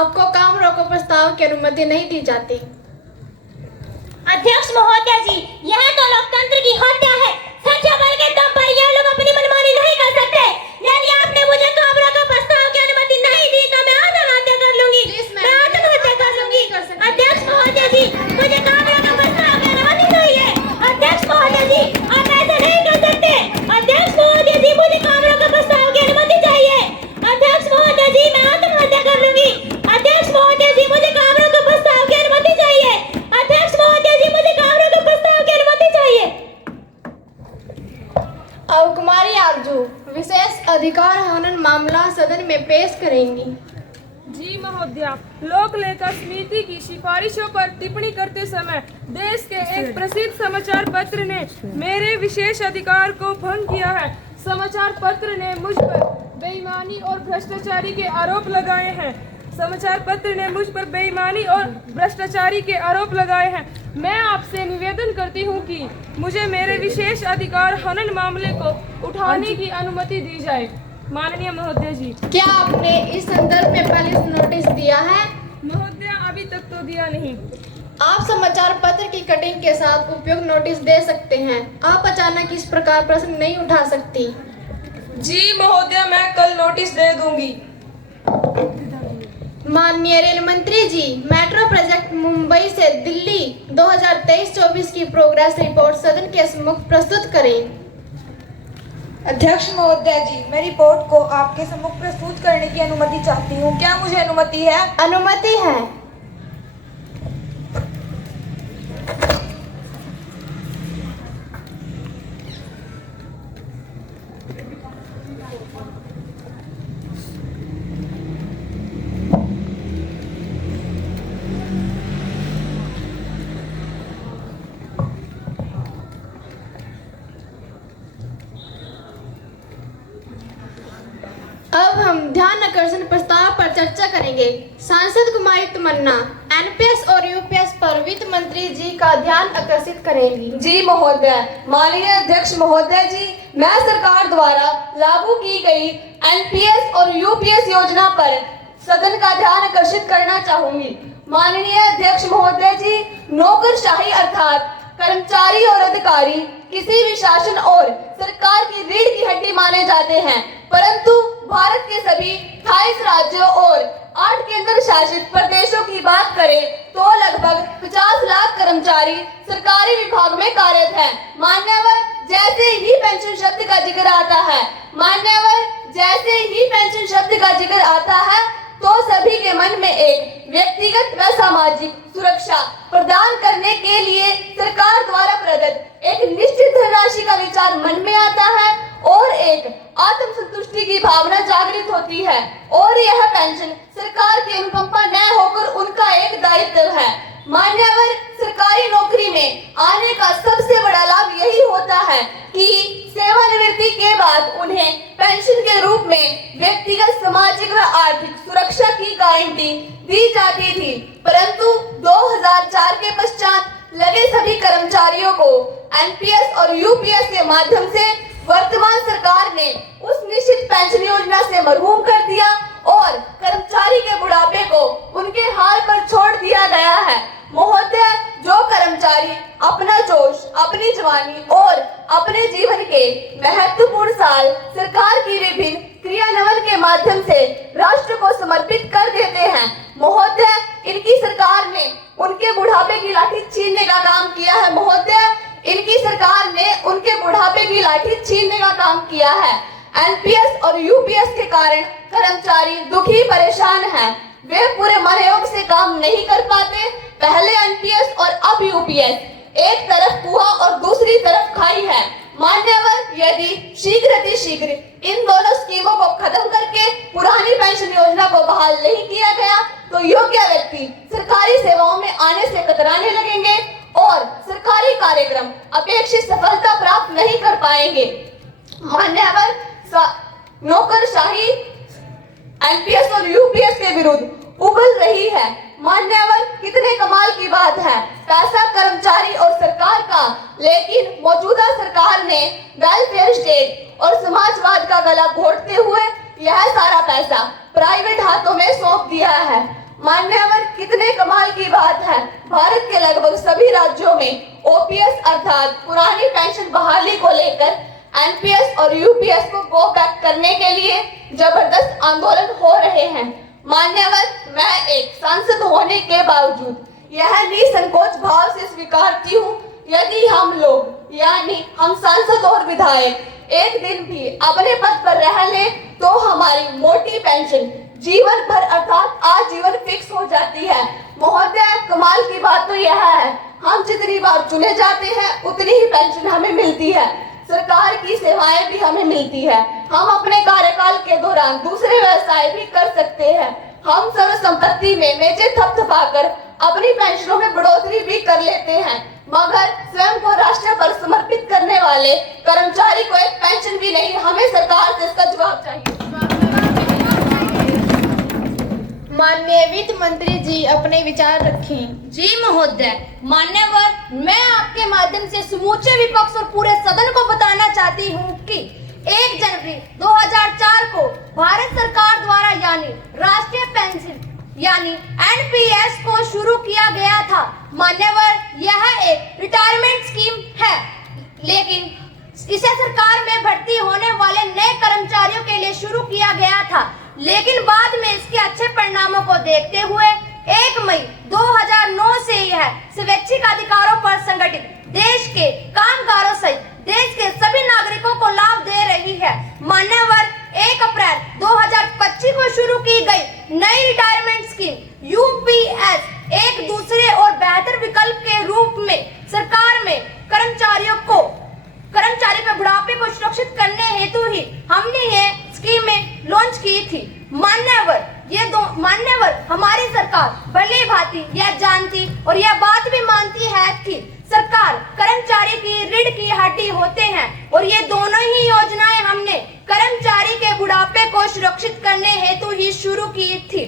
आपको काम रोको प्रस्ताव की अनुमति नहीं दी जाती। अध्यक्ष महोदय जी, यह तो लोकतंत्र की हत्या है। संख्या बल के दम पर यह लोग अपनी मनमानी नहीं कर सकते। यदि आपने मुझे काम रोको प्रस्ताव की अनुमति नहीं दी तो मैं आत्महत्या कर लूंगी। मैं आत्महत्या कर लूंगी। अध्यक्ष महोदय जी, मुझे काम रोको प्रस्ताव की अनुमति चाहिए। अध्यक्ष महोदय जी, आप ऐसा नहीं कर सकते। अध्यक्ष महोदय जी, मुझे काम रोको प्रस्ताव की अनुमति चाहिए। अध्यक्ष महोदय जी, मैं आत्महत्या कर लूंगी। अध्यक्ष महोदय जी, मुझे काम रोको प्रस्ताव की अनुमति चाहिए। अध्यक्ष महोदय जी, मुझे काम रोको प्रस्ताव की अनुमति चाहिए। अब कुमारी आरजू विशेष अधिकार हनन मामला सदन में पेश करेंगी। जी महोदया, लोक लेखा समिति की सिफारिशों पर टिप्पणी करते समय देश के एक प्रसिद्ध समाचार पत्र ने मेरे विशेष अधिकार को भंग किया है। समाचार पत्र ने मुझ पर बेईमानी और भ्रष्टाचारी के आरोप लगाए हैं। समाचार पत्र ने मुझ पर बेईमानी और भ्रष्टाचारी के आरोप लगाए हैं। मैं आपसे निवेदन करती हूं कि मुझे मेरे विशेष अधिकार हनन मामले को उठाने की अनुमति दी जाए। माननीय महोदय जी, क्या आपने इस संदर्भ में पहले नोटिस दिया है? महोदय, अभी तक तो दिया नहीं। आप समाचार पत्र की कटिंग के साथ उपयुक्त नोटिस दे सकते हैं। आप अचानक इस प्रकार प्रश्न नहीं उठा सकती। जी महोदय, मैं कल नोटिस दे दूंगी। माननीय रेल मंत्री जी, मेट्रो प्रोजेक्ट मुंबई से दिल्ली 2023-24 की प्रोग्रेस रिपोर्ट सदन के सम्मुख प्रस्तुत करें। अध्यक्ष महोदय जी, मैं रिपोर्ट को आपके सम्मुख प्रस्तुत करने की अनुमति चाहती हूँ। क्या मुझे अनुमति है? अनुमति है। अब हम ध्यान आकर्षण प्रस्ताव पर चर्चा करेंगे। सांसद कुमारी तमन्ना एनपीएस और यूपीएस पर वित्त मंत्री जी का ध्यान आकर्षित करेंगी। जी महोदय, माननीय अध्यक्ष महोदय जी, मैं सरकार द्वारा लागू की गई एनपीएस और यूपीएस योजना पर सदन का ध्यान आकर्षित करना चाहूंगी। माननीय अध्यक्ष महोदय जी, नौकरशाही अर्थात कर्मचारी और अधिकारी किसी भी शासन और सरकार की रीढ़ की हड्डी माने जाते हैं, परंतु भारत के सभी 28 राज्यों और 8 केंद्र शासित प्रदेशों की बात करें तो लगभग 50 लाख कर्मचारी सरकारी विभाग में कार्यरत हैं। मान्यवर, जैसे ही पेंशन शब्द का जिक्र आता है, जैसे ही पेंशन शब्द का जिक्र आता है तो सभी के मन में एक व्यक्तिगत व सामाजिक सुरक्षा प्रदान करने के लिए सरकार द्वारा प्रदत्त एक निश्चित धनराशि का विचार मन में आता है और एक आत्मसंतुष्टि की भावना जागृत होती है और यह पेंशन सरकार की अनुकंपा न होकर उनका एक दायित्व है। मान्यवर, सरकारी नौकरी में आने का सबसे बड़ा लाभ यही होता है कि सेवानिवृत्ति के बाद उन्हें पेंशन के रूप में व्यक्तिगत सामाजिक व आर्थिक सुरक्षा की गारंटी दी जाती थी, परंतु 2004 के पश्चात लगे सभी कर्मचारियों को एनपीएस और यूपीएस के माध्यम से वर्तमान सरकार ने उस निश्चित पेंशन योजना से महरूम कर दिया और कर्मचारी के बुढ़ापे को उनके हाल पर छोड़ दिया गया है। महोदय, जो कर्मचारी अपना जोश, अपनी जवानी और अपने जीवन के महत्वपूर्ण साल सरकार की विभिन्न क्रियान्वयन के माध्यम से राष्ट्र को समर्पित कर देते हैं, महोदय, इनकी सरकार ने उनके बुढ़ापे की लाठी छीनने का काम किया है। महोदय, इनकी सरकार ने उनके बुढ़ापे की लाठी छीनने का काम किया है। एनपीएस और यूपीएस के कारण कर्मचारी दुखी परेशान हैं। वे पूरे मनयोग से काम नहीं कर पाते। पहले एनपीएस और अब यूपीएस, एक तरफ कुआं और दूसरी तरफ खाई है। मान्यवर, यदि शीघ्र इन दोनों स्कीमों को खत्म करके पुरानी पेंशन योजना को बहाल नहीं किया गया तो योग्य व्यक्ति सरकारी सेवाओं में आने से कतराने लगेंगे और सरकारी कार्यक्रम अपेक्षित सफलता प्राप्त नहीं कर पाएंगे। मान्यवर, नौकरशाही एनपीएस और यूपीएस के विरुद्ध उबल रही है। मान्यवर, कितने कमाल की बात है, पैसा कर्मचारी और सरकार का, लेकिन मौजूदा सरकार ने वेलफेयर स्टेट और समाजवाद का गला घोटते हुए यह सारा पैसा प्राइवेट हाथों में सौंप दिया है। मान्यवर, कितने कमाल की बात है, भारत के लगभग सभी राज्यों में ओपीएस अर्थात पुरानी पेंशन बहाली को लेकर एनपीएस और यूपीएस को गो बैक करने के लिए जबरदस्त आंदोलन हो रहे हैं। मान्यवर, मैं एक सांसद होने के बावजूद यह निसंकोच भाव से स्वीकारती हूँ, यदि हम लोग यानी हम सांसद और विधायक एक दिन भी अपने पद पर रह ले तो हमारी मोटी पेंशन जीवन भर अर्थात आजीवन फिक्स हो जाती है। महोदय, कमाल की बात तो यह है, हम जितनी बार चुने जाते हैं उतनी ही पेंशन हमें मिलती है, सरकार की सेवाएं भी हमें मिलती है, हम अपने कार्यकाल के दौरान दूसरे व्यवसाय भी कर सकते हैं, हम सर्व संपत्ति में मेजे थपथपाकर अपनी पेंशनों में बढ़ोतरी भी कर लेते हैं, मगर स्वयं को राष्ट्र पर समर्पित करने वाले कर्मचारी को एक पेंशन भी नहीं। हमें सरकार से इसका जवाब चाहिए। माननीय वित्त मंत्री जी अपने विचार रखें। जी महोदय, मान्यवर, मैं आपके माध्यम से समूचे विपक्ष और पूरे सदन को बताना चाहती हूँ कि 1 जनवरी 2004 को भारत सरकार द्वारा यानी राष्ट्रीय पेंशन यानी एनपीएस को शुरू किया गया था। मान्यवर, यह एक रिटायरमेंट स्कीम है, लेकिन इसे सरकार में भर्ती होने वाले नए कर्मचारियों के लिए शुरू किया गया था, लेकिन बाद में इसके अच्छे परिणामों को देखते हुए 1 मई 2009 से यह स्वैच्छिक अधिकारों पर संगठित देश के कामगारों सहित देश के सभी नागरिकों को लाभ दे रही है। मान्यवर, 1 अप्रैल 2025 को शुरू की गई नई रिटायरमेंट स्कीम यूपीएस एक दूसरे और बेहतर विकल्प के रूप में सरकार में कर्मचारी के बुढ़ापे को सुरक्षित करने हेतु ही हमने ये स्कीमें लॉन्च की थी। मान्यवर, हमारी सरकार भली भांति यह जानती और यह बात भी मानती है कि सरकार कर्मचारी की रीढ़ की हड्डी होते हैं और ये दोनों ही योजनाएं हमने कर्मचारी के बुढ़ापे को सुरक्षित करने हेतु ही शुरू की थी।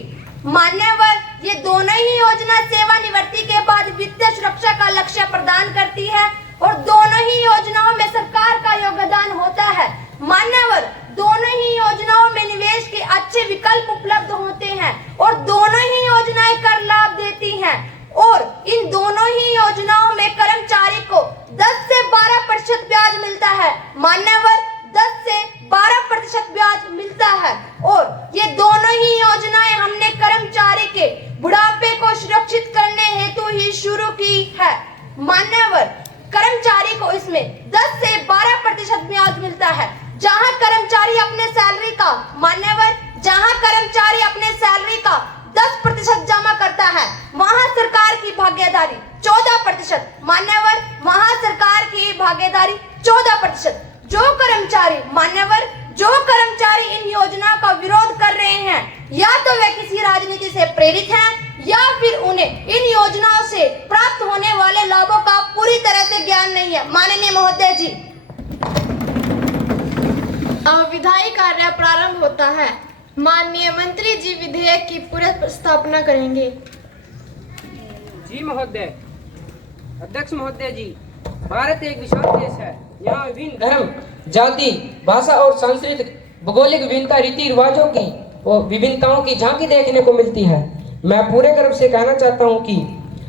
मान्यवर, ये दोनों ही योजना सेवानिवृत्ति के बाद वित्तीय सुरक्षा का लक्ष्य प्रदान करती है और दोनों ही योजनाओं में सरकार का योगदान होता है। मान्यवर, दोनों ही योजनाओं में निवेश के अच्छे विकल्प उपलब्ध होते हैं और दोनों ही योजनाएं कर लाभ देती हैं और इन दोनों ही योजनाओं में कर्मचारी को 10 से 12% ब्याज मिलता है। मान्यवर, 10 से 12% ब्याज मिलता है और ये दोनों ही योजनाएं हमने कर्मचारी के बुढ़ापे को सुरक्षित करने हेतु ही शुरू की है। मान्यवर, कर्मचारी को इसमें 10 से 12% ब्याज मिलता है। जहां कर्मचारी अपने सैलरी का 10% जमा करता है, वहां सरकार की भागीदारी 14%। मान्यवर, वहां सरकार की भागीदारी 14%। जो कर्मचारी इन योजनाओं का विरोध कर रहे हैं, या तो वे किसी राजनीति से प्रेरित हैं या फिर उन्हें इन योजनाओं से प्राप्त होने वाले लाभों का पूरी तरह से ज्ञान नहीं है। माननीय महोदय जी, अब विधायी कार्य प्रारंभ होता है। माननीय मंत्री जी विधेयक की प्रस्तावना करेंगे। जी महोदय, अध्यक्ष महोदय जी, भारत एक विशाल देश है। यहाँ विभिन्न धर्म, जाति, भाषा और सांस्कृतिक भौगोलिक विभिन्नता, रीति रिवाजों की और विभिन्नताओं की झांकी देखने को मिलती है। मैं पूरे गर्व से कहना चाहता हूँ कि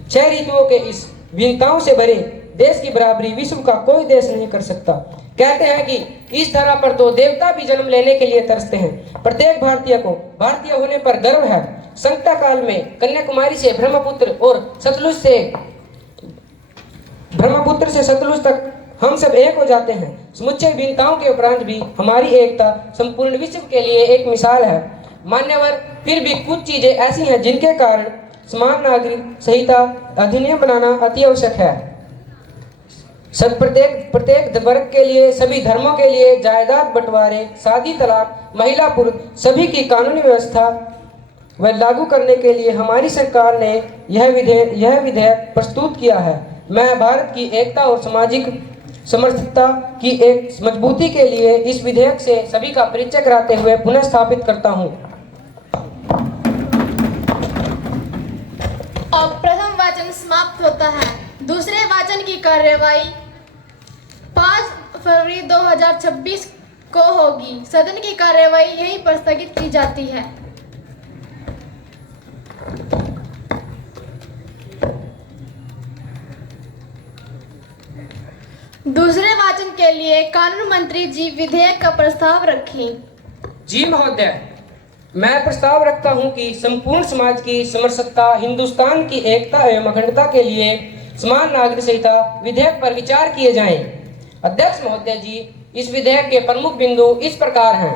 6 ऋतुओं के इस विभिन्नताओं से भरे देश की बराबरी विश्व का कोई देश नहीं कर सकता। कहते हैं कि इस धरा पर तो देवता भी जन्म लेने के लिए तरसते हैं। प्रत्येक भारतीय को भारतीय होने पर गर्व है। संकटा काल में कन्याकुमारी से ब्रह्मपुत्र से सतलुज तक हम सब एक हो जाते हैं। समुच्चय भिन्नताओं के उपरांत भी हमारी एकता संपूर्ण विश्व के लिए एक मिसाल है। मान्यवर, फिर भी कुछ चीजें ऐसी हैं जिनके कारण समान नागरिक संहिता अधिनियम बनाना अति आवश्यक है। सब प्रत्येक वर्ग के लिए, सभी धर्मों के लिए जायदाद बंटवारे, शादी तलाक, महिला पुरुष सभी की कानूनी व्यवस्था व लागू करने के लिए हमारी सरकार ने यह विधेयक प्रस्तुत किया है। मैं भारत की एकता और सामाजिक समर्थता की एक मजबूती के लिए इस विधेयक से सभी का परिचय कराते हुए पुनः स्थापित करता हूँ। अब प्रथम वाचन समाप्त होता है। दूसरे वाचन की कार्यवाही 5 फरवरी 2026 को होगी। सदन की कार्यवाही यहीं पर स्थगित की जाती है। दूसरे वाचन के लिए कानून मंत्री जी विधेयक का प्रस्ताव रखें। जी महोदय, मैं प्रस्ताव रखता हूं कि संपूर्ण समाज की समरसता, हिंदुस्तान की एकता एवं अखंडता के लिए समान नागरिक संहिता विधेयक पर विचार किए जाएं। अध्यक्ष महोदय जी, इस विधेयक के प्रमुख बिंदु इस प्रकार हैं।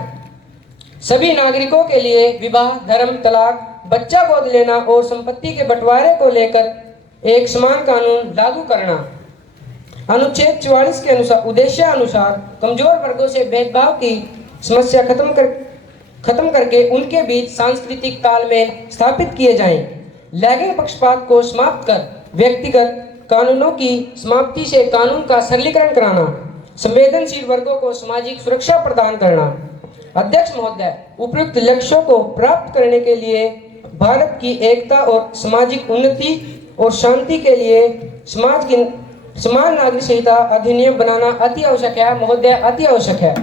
सभी नागरिकों के लिए विवाह, धर्म, तलाक, बच्चा गोद लेना और संपत्ति के बंटवारे को लेकर एक समान कानून लागू करना। अनुच्छेद 44 के अनुसार उद्देश्यानुसार कमजोर वर्गों से भेदभाव की समस्या खत्म करके उनके बीच सांस्कृतिक तालमेल स्थापित किए जाएं। लैंगिक पक्षपात को समाप्त कर व्यक्तिगत कानूनों की समाप्ति से कानून का सरलीकरण कराना। संवेदनशील वर्गों को सामाजिक सुरक्षा प्रदान करना। अध्यक्ष महोदय, उपयुक्त लक्ष्यों को प्राप्त करने के लिए भारत की एकता और सामाजिक उन्नति और शांति के लिए समाज की समान नागरिक संहिता अधिनियम बनाना अति आवश्यक है। महोदय, अति आवश्यक है।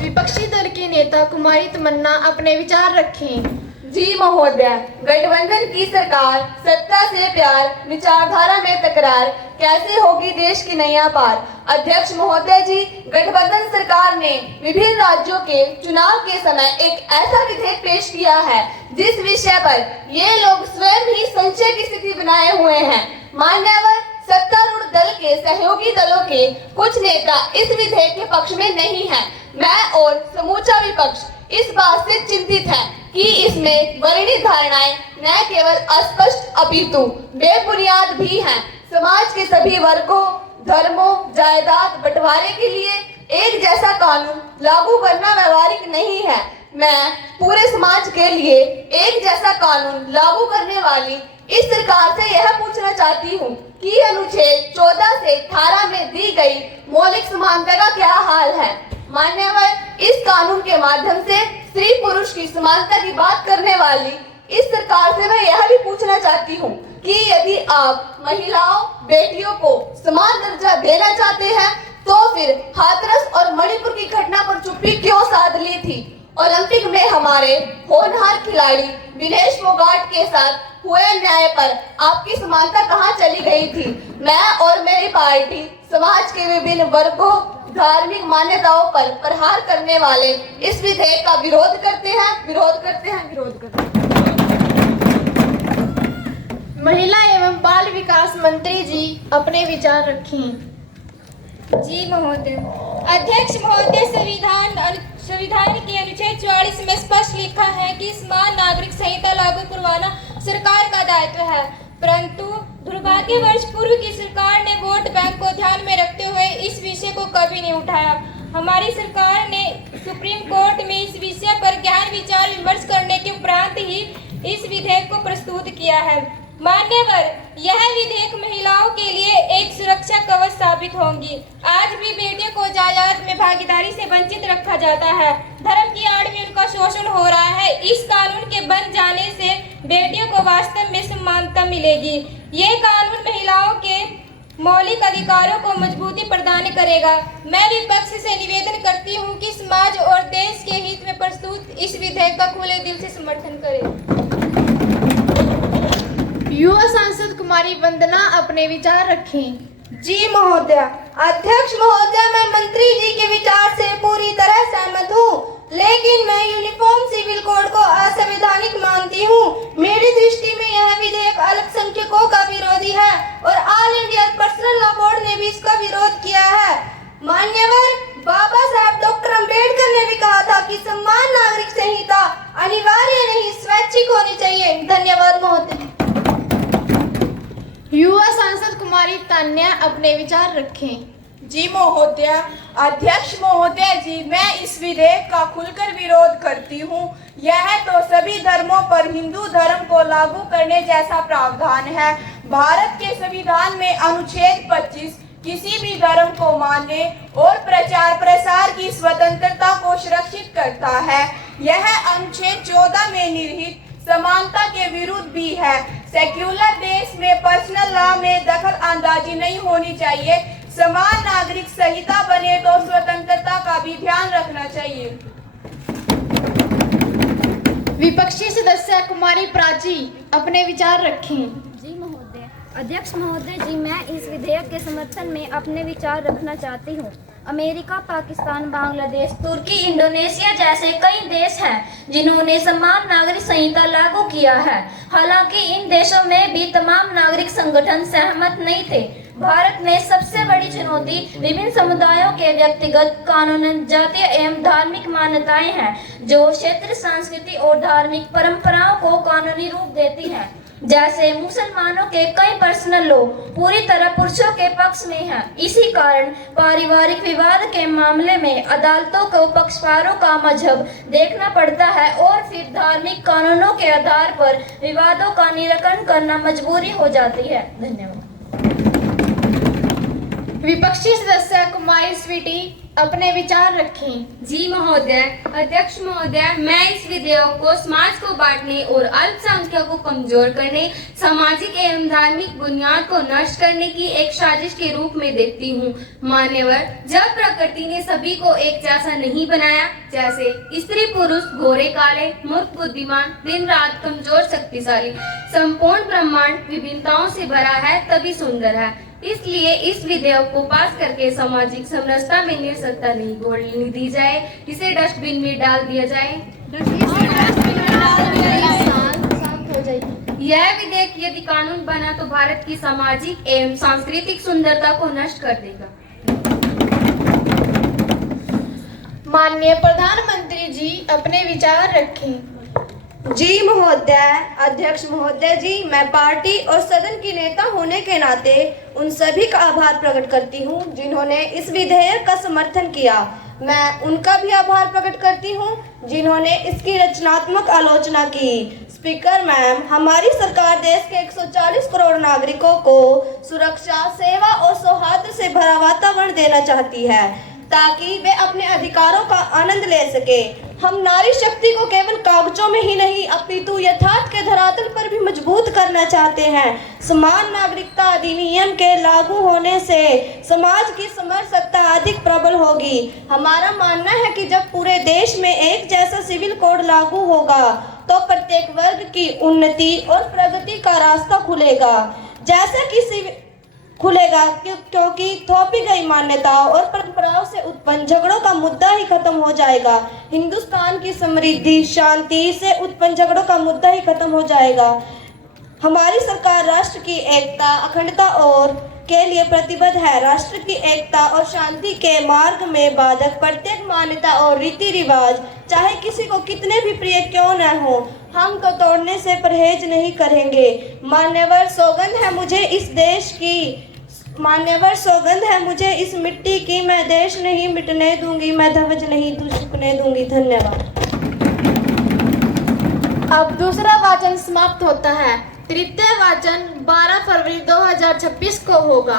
विपक्षी दल की नेता कुमारी तमन्ना अपने विचार रखें। जी महोदय, गठबंधन की सरकार, सत्ता से प्यार, विचारधारा में तकरार, कैसे होगी देश की नैया पार। अध्यक्ष महोदय जी, गठबंधन सरकार ने विभिन्न राज्यों के चुनाव के समय एक ऐसा विधेयक पेश किया है जिस विषय पर ये लोग स्वयं ही संशय की स्थिति बनाए हुए हैं। मान्यवर सत्तारूढ़ दल के सहयोगी दलों के कुछ नेता इस विधेयक के पक्ष में नहीं है। मैं और समूचा विपक्ष इस बात से चिंतित है कि इसमें वर्णित धारणाएं न केवल अस्पष्ट अपितु बेबुनियाद भी हैं। समाज के सभी वर्गों, धर्मों, जायदाद बंटवारे के लिए एक जैसा कानून लागू करना व्यवहारिक नहीं है। मैं पूरे समाज के लिए एक जैसा कानून लागू करने वाली इस सरकार से यह पूछना चाहती हूँ कि अनुच्छेद 14 से 18 में दी गई मौलिक समानता का क्या हाल है। मान्यवर, इस कानून के माध्यम से स्त्री पुरुष की समानता की बात करने वाली इस सरकार से मैं यह भी पूछना चाहती हूँ कि यदि आप महिलाओं, बेटियों को समान दर्जा देना चाहते हैं तो फिर हाथरस और मणिपुर की घटना पर चुप्पी क्यों साध ली थी। ओलंपिक में हमारे होनहार खिलाड़ी विनेश फोगाट के साथ हुए न्याय पर आपकी समानता कहां चली गई थी। मैं और मेरी पार्टी समाज के विभिन्न वर्गों, धार्मिक मान्यताओं पर प्रहार करने वाले इस विधेयक का विरोध करते हैं। महिला एवं बाल विकास मंत्री जी अपने विचार रखें। जी महोदय, अध्यक्ष महोदय, संविधान के अनुच्छेद 44 में स्पष्ट लिखा है कि समान नागरिक संहिता लागू करवाना सरकार का दायित्व है, परंतु दुर्भाग्यवश पूर्व की सरकार ने वोट बैंक को ध्यान में रखते हुए इस विषय को कभी नहीं उठाया। हमारी सरकार ने सुप्रीम कोर्ट में इस विषय पर गहन विचार विमर्श करने के उपरांत ही इस विधेयक को प्रस्तुत किया है। मान्यवर, यह विधेयक महिलाओं के लिए एक सुरक्षा कवच साबित होंगी। आज भी बेटियों को जायदाद में भागीदारी से वंचित रखा जाता है। धर्म की आड़ में उनका शोषण हो रहा है। इस कानून के बन जाने से बेटियों को वास्तव में समानता मिलेगी। ये कानून महिलाओं के मौलिक अधिकारों को मजबूती प्रदान करेगा। मैं विपक्ष से निवेदन करती हूँ कि समाज और देश के हित में प्रस्तुत इस विधेयक का खुले दिल से समर्थन करें। युवा सांसद कुमारी वंदना अपने विचार रखें। जी महोदय, अध्यक्ष महोदय, मैं मंत्री जी के विचार से पूरी तरह सहमत हूँ, लेकिन मैं यूनिफॉर्म सिविल कोड को असंवैधानिक मानती हूँ। मेरी दृष्टि में यह विधेयक अल्पसंख्यकों का विरोधी है और all India personal law board ने भी इसका विरोध किया है। मान्यवर, बाबा साहब डॉक्टर अंबेडकर ने भी कहा था कि समान नागरिक संहिता अनिवार्य नहीं, स्वैच्छिक होनी चाहिए। धन्यवाद महोदय। युवा सांसद कुमारी तान्या अपने विचार रखें। जी महोदय, अध्यक्ष महोदय जी, मैं इस विधेयक का खुलकर विरोध करती हूँ। यह तो सभी धर्मों पर हिंदू धर्म को लागू करने जैसा प्रावधान है। भारत के संविधान में अनुच्छेद 25 किसी भी धर्म को मानने और प्रचार प्रसार की स्वतंत्रता को सुरक्षित करता है। यह अनुच्छेद 14 में निहित समानता के विरुद्ध भी है। सेक्युलर देश में पर्सनल लॉ में दखल अंदाजी नहीं होनी चाहिए। समान नागरिक संहिता बने तो स्वतंत्रता का भी ध्यान रखना चाहिए। विपक्षी सदस्य कुमारी प्राची अपने विचार रखें। जी जी महोदय, अध्यक्ष महोदय जी, मैं इस विधेयक के समर्थन में अपने विचार रखना चाहती हूँ। अमेरिका, पाकिस्तान, बांग्लादेश, तुर्की, इंडोनेशिया जैसे कई देश हैं जिन्होंने समान नागरिक संहिता लागू किया है। हालांकि इन देशों में भी तमाम नागरिक संगठन सहमत नहीं थे। भारत में सबसे बड़ी चुनौती विभिन्न समुदायों के व्यक्तिगत कानून, जातीय एवं धार्मिक मान्यताएं हैं, जो क्षेत्रीय संस्कृति और धार्मिक परंपराओं को कानूनी रूप देती हैं। जैसे मुसलमानों के कई पर्सनल लॉ पूरी तरह पुरुषों के पक्ष में हैं। इसी कारण पारिवारिक विवाद के मामले में अदालतों को पक्षकारों का मजहब देखना पड़ता है और फिर धार्मिक कानूनों के आधार पर विवादों का निराकरण करना मजबूरी हो जाती है। धन्यवाद। विपक्षी सदस्य कुमारी स्वीटी अपने विचार रखें। जी महोदय, अध्यक्ष महोदय, मैं इस विधेयक को समाज को बांटने और अल्पसंख्यकों को कमजोर करने, सामाजिक एवं धार्मिक बुनियाद को नष्ट करने की एक साजिश के रूप में देखती हूँ। मान्यवर, जब प्रकृति ने सभी को एक जैसा नहीं बनाया, जैसे स्त्री पुरुष, गोरे काले, मूर्ख बुद्धिमान, दिन रात, कमजोर शक्तिशाली, संपूर्ण ब्रह्मांड विभिन्नताओं से भरा है, तभी सुंदर है। इसलिए इस विधेयक को पास करके सामाजिक समरसता में निरसकता नहीं घोलने दी जाए, इसे डस्टबिन में डाल दिया जाए। यह विधेयक यदि कानून बना तो भारत की सामाजिक एवं सांस्कृतिक सुंदरता को नष्ट कर देगा। माननीय प्रधानमंत्री जी अपने विचार रखें। जी महोदय, अध्यक्ष महोदय जी, मैं पार्टी और सदन की नेता होने के नाते उन सभी का आभार प्रकट करती हूं जिन्होंने इस विधेयक का समर्थन किया। मैं उनका भी आभार प्रकट करती हूं जिन्होंने इसकी रचनात्मक आलोचना की। स्पीकर मैम, हमारी सरकार देश के 140 करोड़ नागरिकों को सुरक्षा, सेवा और सौहार्द से भरा वातावरण देना चाहती है ताकि वे अपने अधिकारों का आनंद ले सके। हम नारी शक्ति को केवल कागजों में ही नहीं अपितु यथार्थ के धरातल पर भी मजबूत करना चाहते हैं। समान नागरिकता अधिनियम के लागू होने से समाज की समरसत्ता अधिक प्रबल होगी। हमारा मानना है कि जब पूरे देश में एक जैसा सिविल कोड लागू होगा तो प्रत्येक वर्ग की उन्नति और प्रगति का रास्ता खुलेगा। जैसा कि खुलेगा क्योंकि थोपी गई मान्यताओं और परंपराओं से उत्पन्न झगड़ों का मुद्दा ही खत्म हो जाएगा। हिंदुस्तान की समृद्धि, शांति से उत्पन्न झगड़ों का मुद्दा ही खत्म हो जाएगा। हमारी सरकार राष्ट्र की एकता, अखंडता और के लिए प्रतिबद्ध है। राष्ट्र की एकता और शांति के मार्ग में बाधक प्रत्येक मान्यता और रीति रिवाज, चाहे किसी को कितने भी प्रिय क्यों न हो, हम तो तोड़ने से परहेज नहीं करेंगे। मान्यवर, सौगंध है मुझे इस देश की, मान्यवर सौगंध है मुझे इस मिट्टी की, मैं देश नहीं मिटने दूंगी, मैं ध्वज नहीं झुकने दूंगी। धन्यवाद। अब दूसरा वाचन समाप्त होता है। तृतीय वाचन 12 फरवरी 2026 को होगा।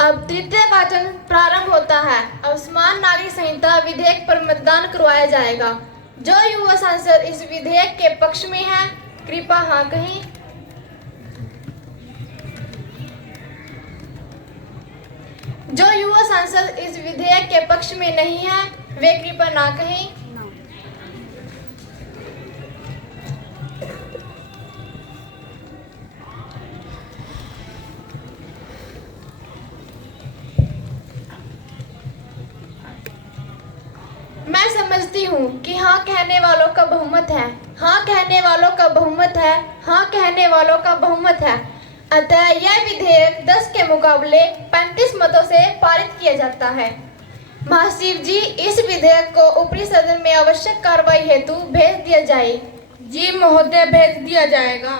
अब तृतीय वाचन प्रारंभ होता है। अब समान नागरिक संहिता विधेयक पर मतदान करवाया जाएगा। जो युवा सांसद इस विधेयक के पक्ष में हैं, कृपया हाँ कहें। जो युवा सांसद इस विधेयक के पक्ष में नहीं है, वे कृपया ना कहें। मैं समझती हूँ कि हाँ कहने वालों का बहुमत है, हाँ कहने वालों का बहुमत है, हाँ कहने वालों का बहुमत है। अतः यह विधेयक 10 के मुकाबले 35 मतों से पारित किया जाता है। महासचिव जी, इस विधेयक को ऊपरी सदन में आवश्यक कार्रवाई हेतु भेज दिया जाए। जी महोदय, भेज दिया जाएगा।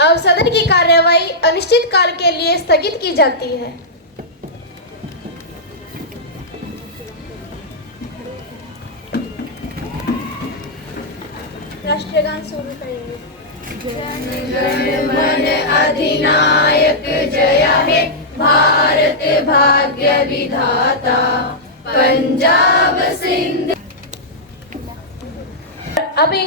अब सदन की कार्यवाही अनिश्चित काल के लिए स्थगित की जाती है। राष्ट्रीय गान शुरू करेंगे। जन मन अधिनायक जय हे, भारत भाग्य विधाता, पंजाब सिंध। अभी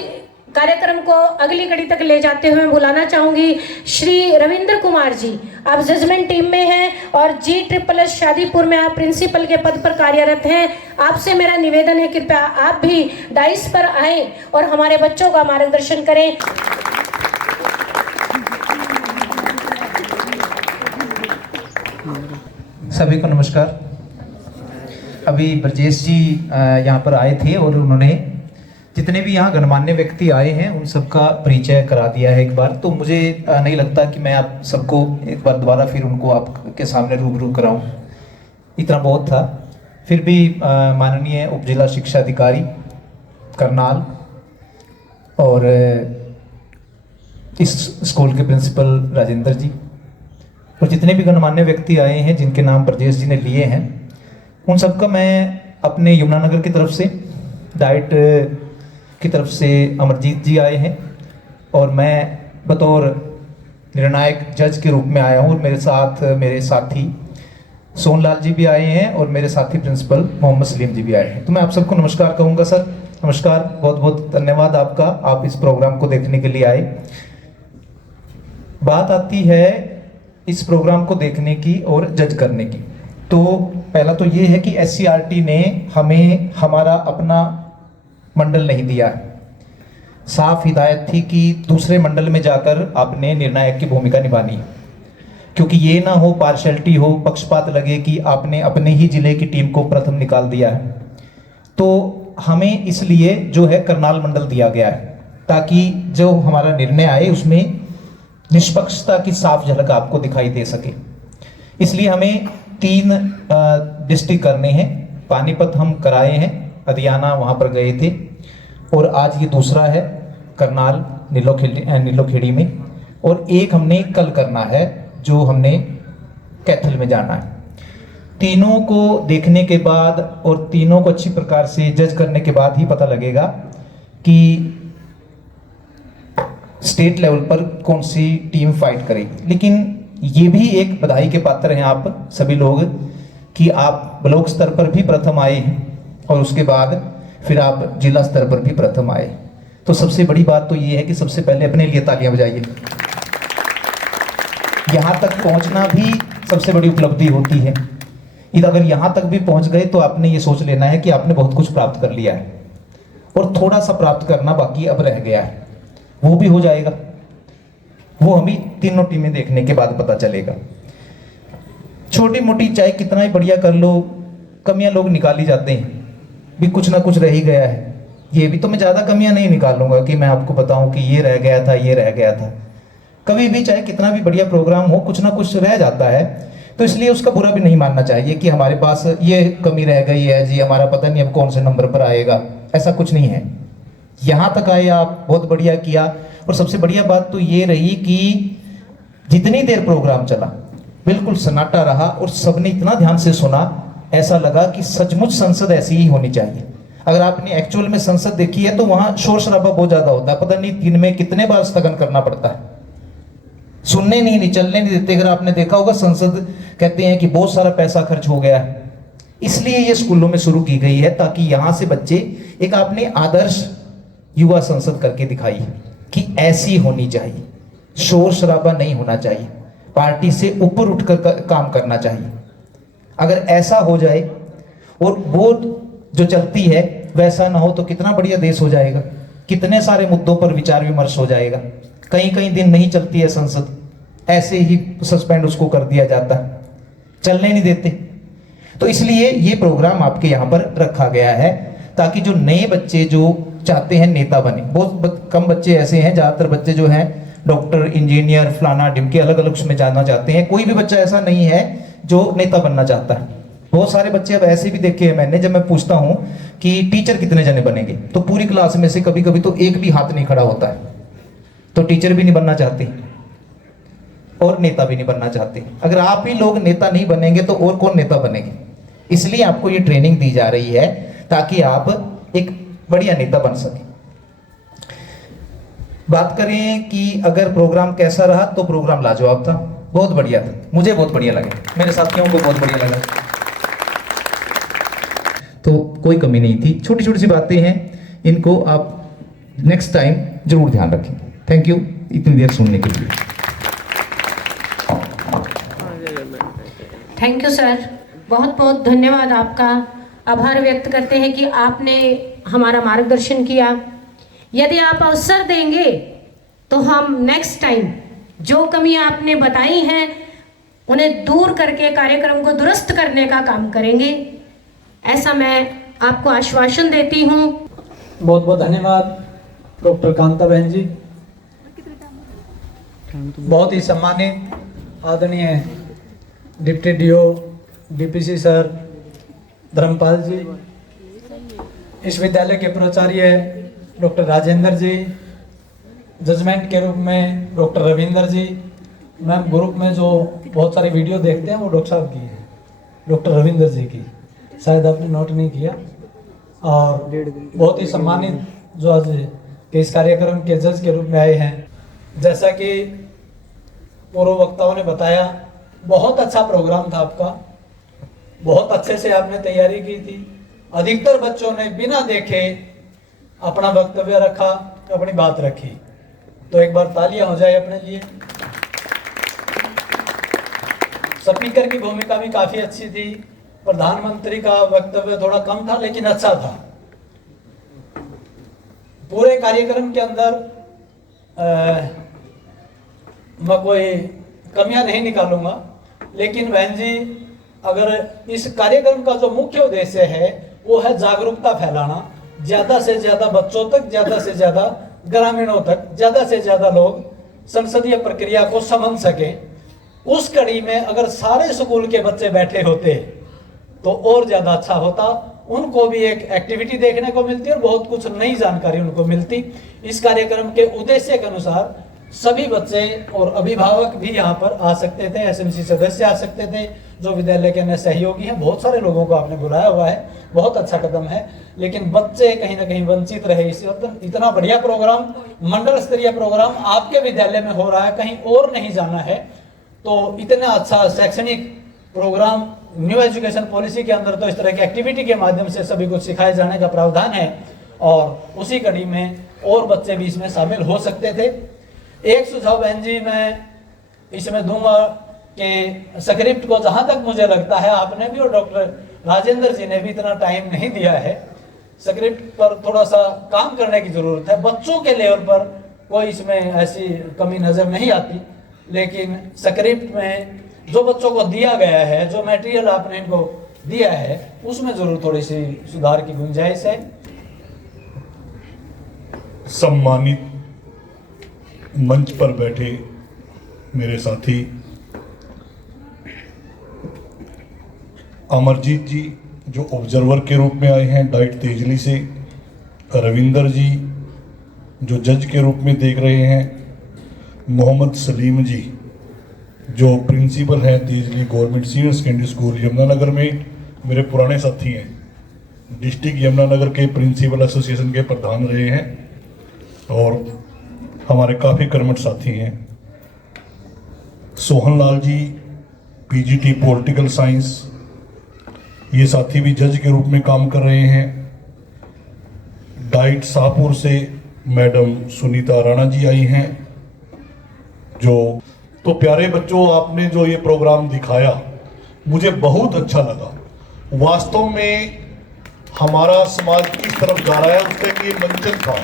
कार्यक्रम को अगली कड़ी तक ले जाते हुए बुलाना चाहूंगी श्री रविंद्र कुमार जी। आप जजमेंट टीम में हैं और G++ शादीपुर में आप प्रिंसिपल के पद पर कार्यरत हैं। आपसे मेरा निवेदन है, कृपया आप भी डाइस पर आएं और हमारे बच्चों का मार्गदर्शन करें। सभी को नमस्कार। अभी ब्रजेश जी यहाँ पर आए थे और उन्होंने जितने भी यहाँ गणमान्य व्यक्ति आए हैं उन सबका परिचय करा दिया है एक बार। तो मुझे नहीं लगता कि मैं आप सबको एक बार दोबारा फिर उनको आपके सामने रूबरू कराऊं, इतना बहुत था। फिर भी माननीय उप जिला शिक्षा अधिकारी करनाल और इस स्कूल के प्रिंसिपल राजेंद्र जी और जितने भी गणमान्य व्यक्ति आए हैं जिनके नाम ब्रजेश जी ने लिए हैं, उन सबका मैं अपने यमुनानगर की तरफ से, डाइट की तरफ से अमरजीत जी आए हैं और मैं बतौर निर्णायक जज के रूप में आया हूँ और मेरे साथ मेरे साथी सोनलाल जी भी आए हैं और मेरे साथी प्रिंसिपल मोहम्मद सलीम जी भी आए हैं। तो मैं आप सबको नमस्कार कहूँगा। सर नमस्कार, बहुत बहुत धन्यवाद आपका, आप इस प्रोग्राम को देखने के लिए आए। बात आती है इस प्रोग्राम को देखने की और जज करने की। तो पहला तो ये है कि SCRT ने हमें हमारा अपना मंडल नहीं दिया। साफ हिदायत थी कि दूसरे मंडल में जाकर आपने निर्णायक की भूमिका निभानी, क्योंकि ये ना हो पार्शलिटी हो, पक्षपात लगे कि आपने अपने ही जिले की टीम को प्रथम निकाल दिया है। तो हमें इसलिए जो है करनाल मंडल दिया गया है, ताकि जो हमारा निर्णय आए उसमें निष्पक्षता की साफ झलक आपको दिखाई दे सके। इसलिए हमें 3 डिस्ट्रिक्ट करने हैं। पानीपत हम कराए हैं, अधियाना वहाँ पर गए थे, और आज ये दूसरा है करनाल नीलोखेड़ी में, और एक हमने कल करना है जो हमने कैथल में जाना है। तीनों को देखने के बाद और तीनों को अच्छी प्रकार से जज करने के बाद ही पता लगेगा कि स्टेट लेवल पर कौन सी टीम फाइट करेगी। लेकिन ये भी एक बधाई के पात्र हैं आप सभी लोग कि आप ब्लॉक स्तर पर भी प्रथम आए हैं और उसके बाद फिर आप जिला स्तर पर भी प्रथम आए। तो सबसे बड़ी बात तो ये है कि सबसे पहले अपने लिए तालियां बजाइए। यहाँ तक पहुँचना भी सबसे बड़ी उपलब्धि होती है। अगर यहाँ तक भी पहुँच गए तो आपने ये सोच लेना है कि आपने बहुत कुछ प्राप्त कर लिया है और थोड़ा सा प्राप्त करना बाकी अब रह गया है, वो भी हो जाएगा। वो हमें तीनों टीमें देखने के बाद पता चलेगा। छोटी मोटी चाहे कितना ही बढ़िया कर लो, कमियां लोग निकाल ही जाते हैं, भी कुछ ना कुछ रह ही गया है। ये भी तो मैं ज़्यादा कमियां नहीं निकालूंगा कि मैं आपको बताऊं कि ये रह गया था, ये रह गया था। कभी भी चाहे कितना भी बढ़िया प्रोग्राम हो, कुछ ना कुछ रह जाता है। तो इसलिए उसका बुरा भी नहीं मानना चाहिए कि हमारे पास ये कमी रह गई है जी, हमारा पता नहीं अब कौन से नंबर पर आएगा। ऐसा कुछ नहीं है। यहाँ तक आए आप, बहुत बढ़िया किया। और सबसे बढ़िया बात तो ये रही कि जितनी देर प्रोग्राम चला बिल्कुल सन्नाटा रहा और सबने इतना ध्यान से सुना, ऐसा लगा कि सचमुच संसद ऐसी ही होनी चाहिए। अगर आपने एक्चुअल में संसद देखी है तो वहां शोर शराबा बहुत ज्यादा होता है, पता नहीं दिन में कितने बार स्थगन करना पड़ता है, सुनने नहीं, चलने नहीं देते। अगर आपने देखा होगा संसद कहते हैं कि बहुत सारा पैसा खर्च हो गया है। इसलिए ये स्कूलों में शुरू की गई है ताकि यहाँ से बच्चे एक आपने आदर्श युवा संसद करके दिखाई कि ऐसी होनी चाहिए, शोर शराबा नहीं होना चाहिए, पार्टी से ऊपर उठकर काम करना चाहिए। अगर ऐसा हो जाए और वो जो चलती है वैसा ना हो तो कितना बढ़िया देश हो जाएगा, कितने सारे मुद्दों पर विचार विमर्श हो जाएगा। कई कई दिन नहीं चलती है संसद, ऐसे ही सस्पेंड उसको कर दिया जाता है, चलने नहीं देते। तो इसलिए ये प्रोग्राम आपके यहाँ पर रखा गया है ताकि जो नए बच्चे जो चाहते हैं नेता बने, बहुत कम बच्चे ऐसे हैं, ज़्यादातर बच्चे जो हैं डॉक्टर, इंजीनियर, फलाना ढिमके अलग अलग उसमें जाना चाहते हैं। कोई भी बच्चा ऐसा नहीं है जो नेता बनना चाहता है। बहुत सारे बच्चे अब ऐसे भी देखे हैं मैंने, जब मैं पूछता हूँ कि टीचर कितने जने बनेंगे तो पूरी क्लास में से कभी कभी तो एक भी हाथ नहीं खड़ा होता है। तो टीचर भी नहीं बनना चाहते और नेता भी नहीं बनना चाहते। अगर आप ही लोग नेता नहीं बनेंगे तो और कौन नेता बनेंगे? इसलिए आपको ये ट्रेनिंग दी जा रही है ताकि आप एक बढ़िया नेता बन सके। बात करें कि अगर प्रोग्राम कैसा रहा तो प्रोग्राम लाजवाब था, बहुत बढ़िया था, मुझे बहुत बढ़िया लगा, मेरे साथियों को बहुत बढ़िया लगा। तो कोई कमी नहीं थी। छोटी छोटी सी बातें हैं, इनको आप नेक्स्ट टाइम जरूर ध्यान रखें। थैंक यू इतनी देर सुनने के लिए। थैंक यू सर, बहुत बहुत धन्यवाद आपका। आभार व्यक्त करते हैं कि आपने हमारा मार्गदर्शन किया। यदि आप अवसर देंगे तो हम नेक्स्ट टाइम जो कमी आपने बताई हैं उन्हें दूर करके कार्यक्रम को दुरुस्त करने का काम करेंगे, ऐसा मैं आपको आश्वासन देती हूँ। बहुत बहुत धन्यवाद डॉक्टर कांता बहन जी। बहुत ही सम्मानित आदरणीय deputy DO DPC sir Dharampal ji, इस विद्यालय के प्राचार्य डॉक्टर राजेंद्र जी, जजमेंट के रूप में डॉक्टर रविंदर जी, मैम ग्रुप में जो बहुत सारी वीडियो देखते हैं वो डॉक्टर साहब की है, डॉक्टर रविंदर जी की, शायद आपने नोट नहीं किया। और बहुत ही सम्मानित जो आज के इस कार्यक्रम के जज के रूप में आए हैं, जैसा कि पूर्व वक्ताओं ने बताया, बहुत अच्छा प्रोग्राम था आपका, बहुत अच्छे से आपने तैयारी की थी। अधिकतर बच्चों ने बिना देखे अपना वक्तव्य रखा, अपनी बात रखी, तो एक बार तालियां हो जाए अपने लिए। स्पीकर की भूमिका भी काफी अच्छी थी, प्रधानमंत्री का वक्तव्य थोड़ा कम था लेकिन अच्छा था। पूरे कार्यक्रम के अंदर मैं कोई कमियां नहीं निकालूंगा, लेकिन बहन जी अगर इस कार्यक्रम का जो मुख्य उद्देश्य है वो है जागरूकता फैलाना, ज्यादा से ज्यादा बच्चों तक, ज्यादा से ज्यादा ग्रामीणों तक, ज्यादा से ज्यादा लोग संसदीय प्रक्रिया को समझ सकें। उस कड़ी में अगर सारे स्कूल के बच्चे बैठे होते तो और ज्यादा अच्छा होता, उनको भी एक एक्टिविटी देखने को मिलती और बहुत कुछ नई जानकारी उनको मिलती। इस कार्यक्रम के उद्देश्य के अनुसार सभी बच्चे और अभिभावक भी यहाँ पर आ सकते थे, एसएमसी सदस्य आ सकते थे, जो विद्यालय के अन्य सहयोगी हैं, बहुत सारे लोगों को आपने बुलाया हुआ है, बहुत अच्छा कदम है। लेकिन बच्चे कहीं ना कहीं वंचित रहे। इस इतना बढ़िया प्रोग्राम, मंडल स्तरीय प्रोग्राम आपके विद्यालय में हो रहा है, कहीं और नहीं जाना है, तो इतना अच्छा शैक्षणिक प्रोग्राम न्यू एजुकेशन पॉलिसी के अंदर तो इस तरह की एक्टिविटी के माध्यम से सभी कुछ सिखाए जाने का प्रावधान है, और उसी कड़ी में और बच्चे भी इसमें शामिल हो सकते थे। एक सुझाव बहन जी मैं इसमें दूंगा कि स्क्रिप्ट को जहां तक मुझे लगता है आपने भी और डॉक्टर राजेंद्र जी ने भी इतना टाइम नहीं दिया है, स्क्रिप्ट पर थोड़ा सा काम करने की जरूरत है। बच्चों के लेवल पर कोई इसमें ऐसी कमी नजर नहीं आती, लेकिन स्क्रिप्ट में जो बच्चों को दिया गया है, जो मटेरियल आपने इनको दिया है, उसमें जरूर थोड़ी सी सुधार की गुंजाइश है। सम्मानित मंच पर बैठे मेरे साथी अमरजीत जी जो ऑब्जर्वर के रूप में आए हैं डाइट तेजली से, रविंदर जी जो जज के रूप में देख रहे हैं, मोहम्मद सलीम जी जो प्रिंसिपल हैं Tejli government senior secondary school Yamunanagar में, मेरे पुराने साथी हैं, डिस्ट्रिक्ट यमुनानगर के प्रिंसिपल एसोसिएशन के प्रधान रहे हैं और हमारे काफ़ी कर्मठ साथी हैं, Sohan Lal ji PGT political science, ये साथी भी जज के रूप में काम कर रहे हैं। डाइट शाहपुर से मैडम सुनीता राणा जी आई हैं। जो तो प्यारे बच्चों, आपने जो ये प्रोग्राम दिखाया मुझे बहुत अच्छा लगा। वास्तव में हमारा समाज किस तरफ जा रहा है उसका एक ये मंचन था,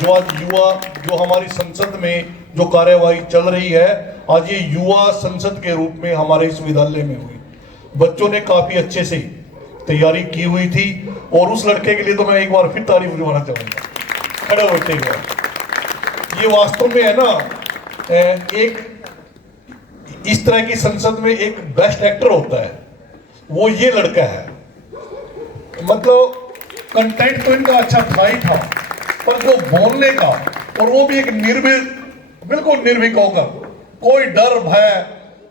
जो आज युवा, जो हमारी संसद में जो कार्यवाही चल रही है, आज ये युवा संसद के रूप में हमारे इस विद्यालय में हुई। बच्चों ने काफी अच्छे से तैयारी की हुई थी और उस लड़के के लिए तो मैं एक बार फिर तारीफ करवाना चाहूंगा, खड़े होते हुए। ये वास्तव में है ना, एक इस तरह की संसद में एक बेस्ट एक्टर होता है, वो ये लड़का है। मतलब कंटेंट तो इनका अच्छा था ही था, पर जो बोलने का, और वो भी एक निर्भीक, बिल्कुल निर्भीक होकर, कोई डर भय,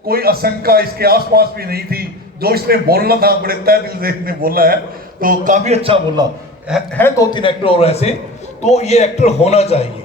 कोई आशंका इसके आसपास भी नहीं थी। जो इसने बोलना था बड़े तय दिल से इसने बोला है, तो काफी अच्छा बोला है। 2-3 एक्टर और ऐसे, तो ये एक्टर होना चाहिए।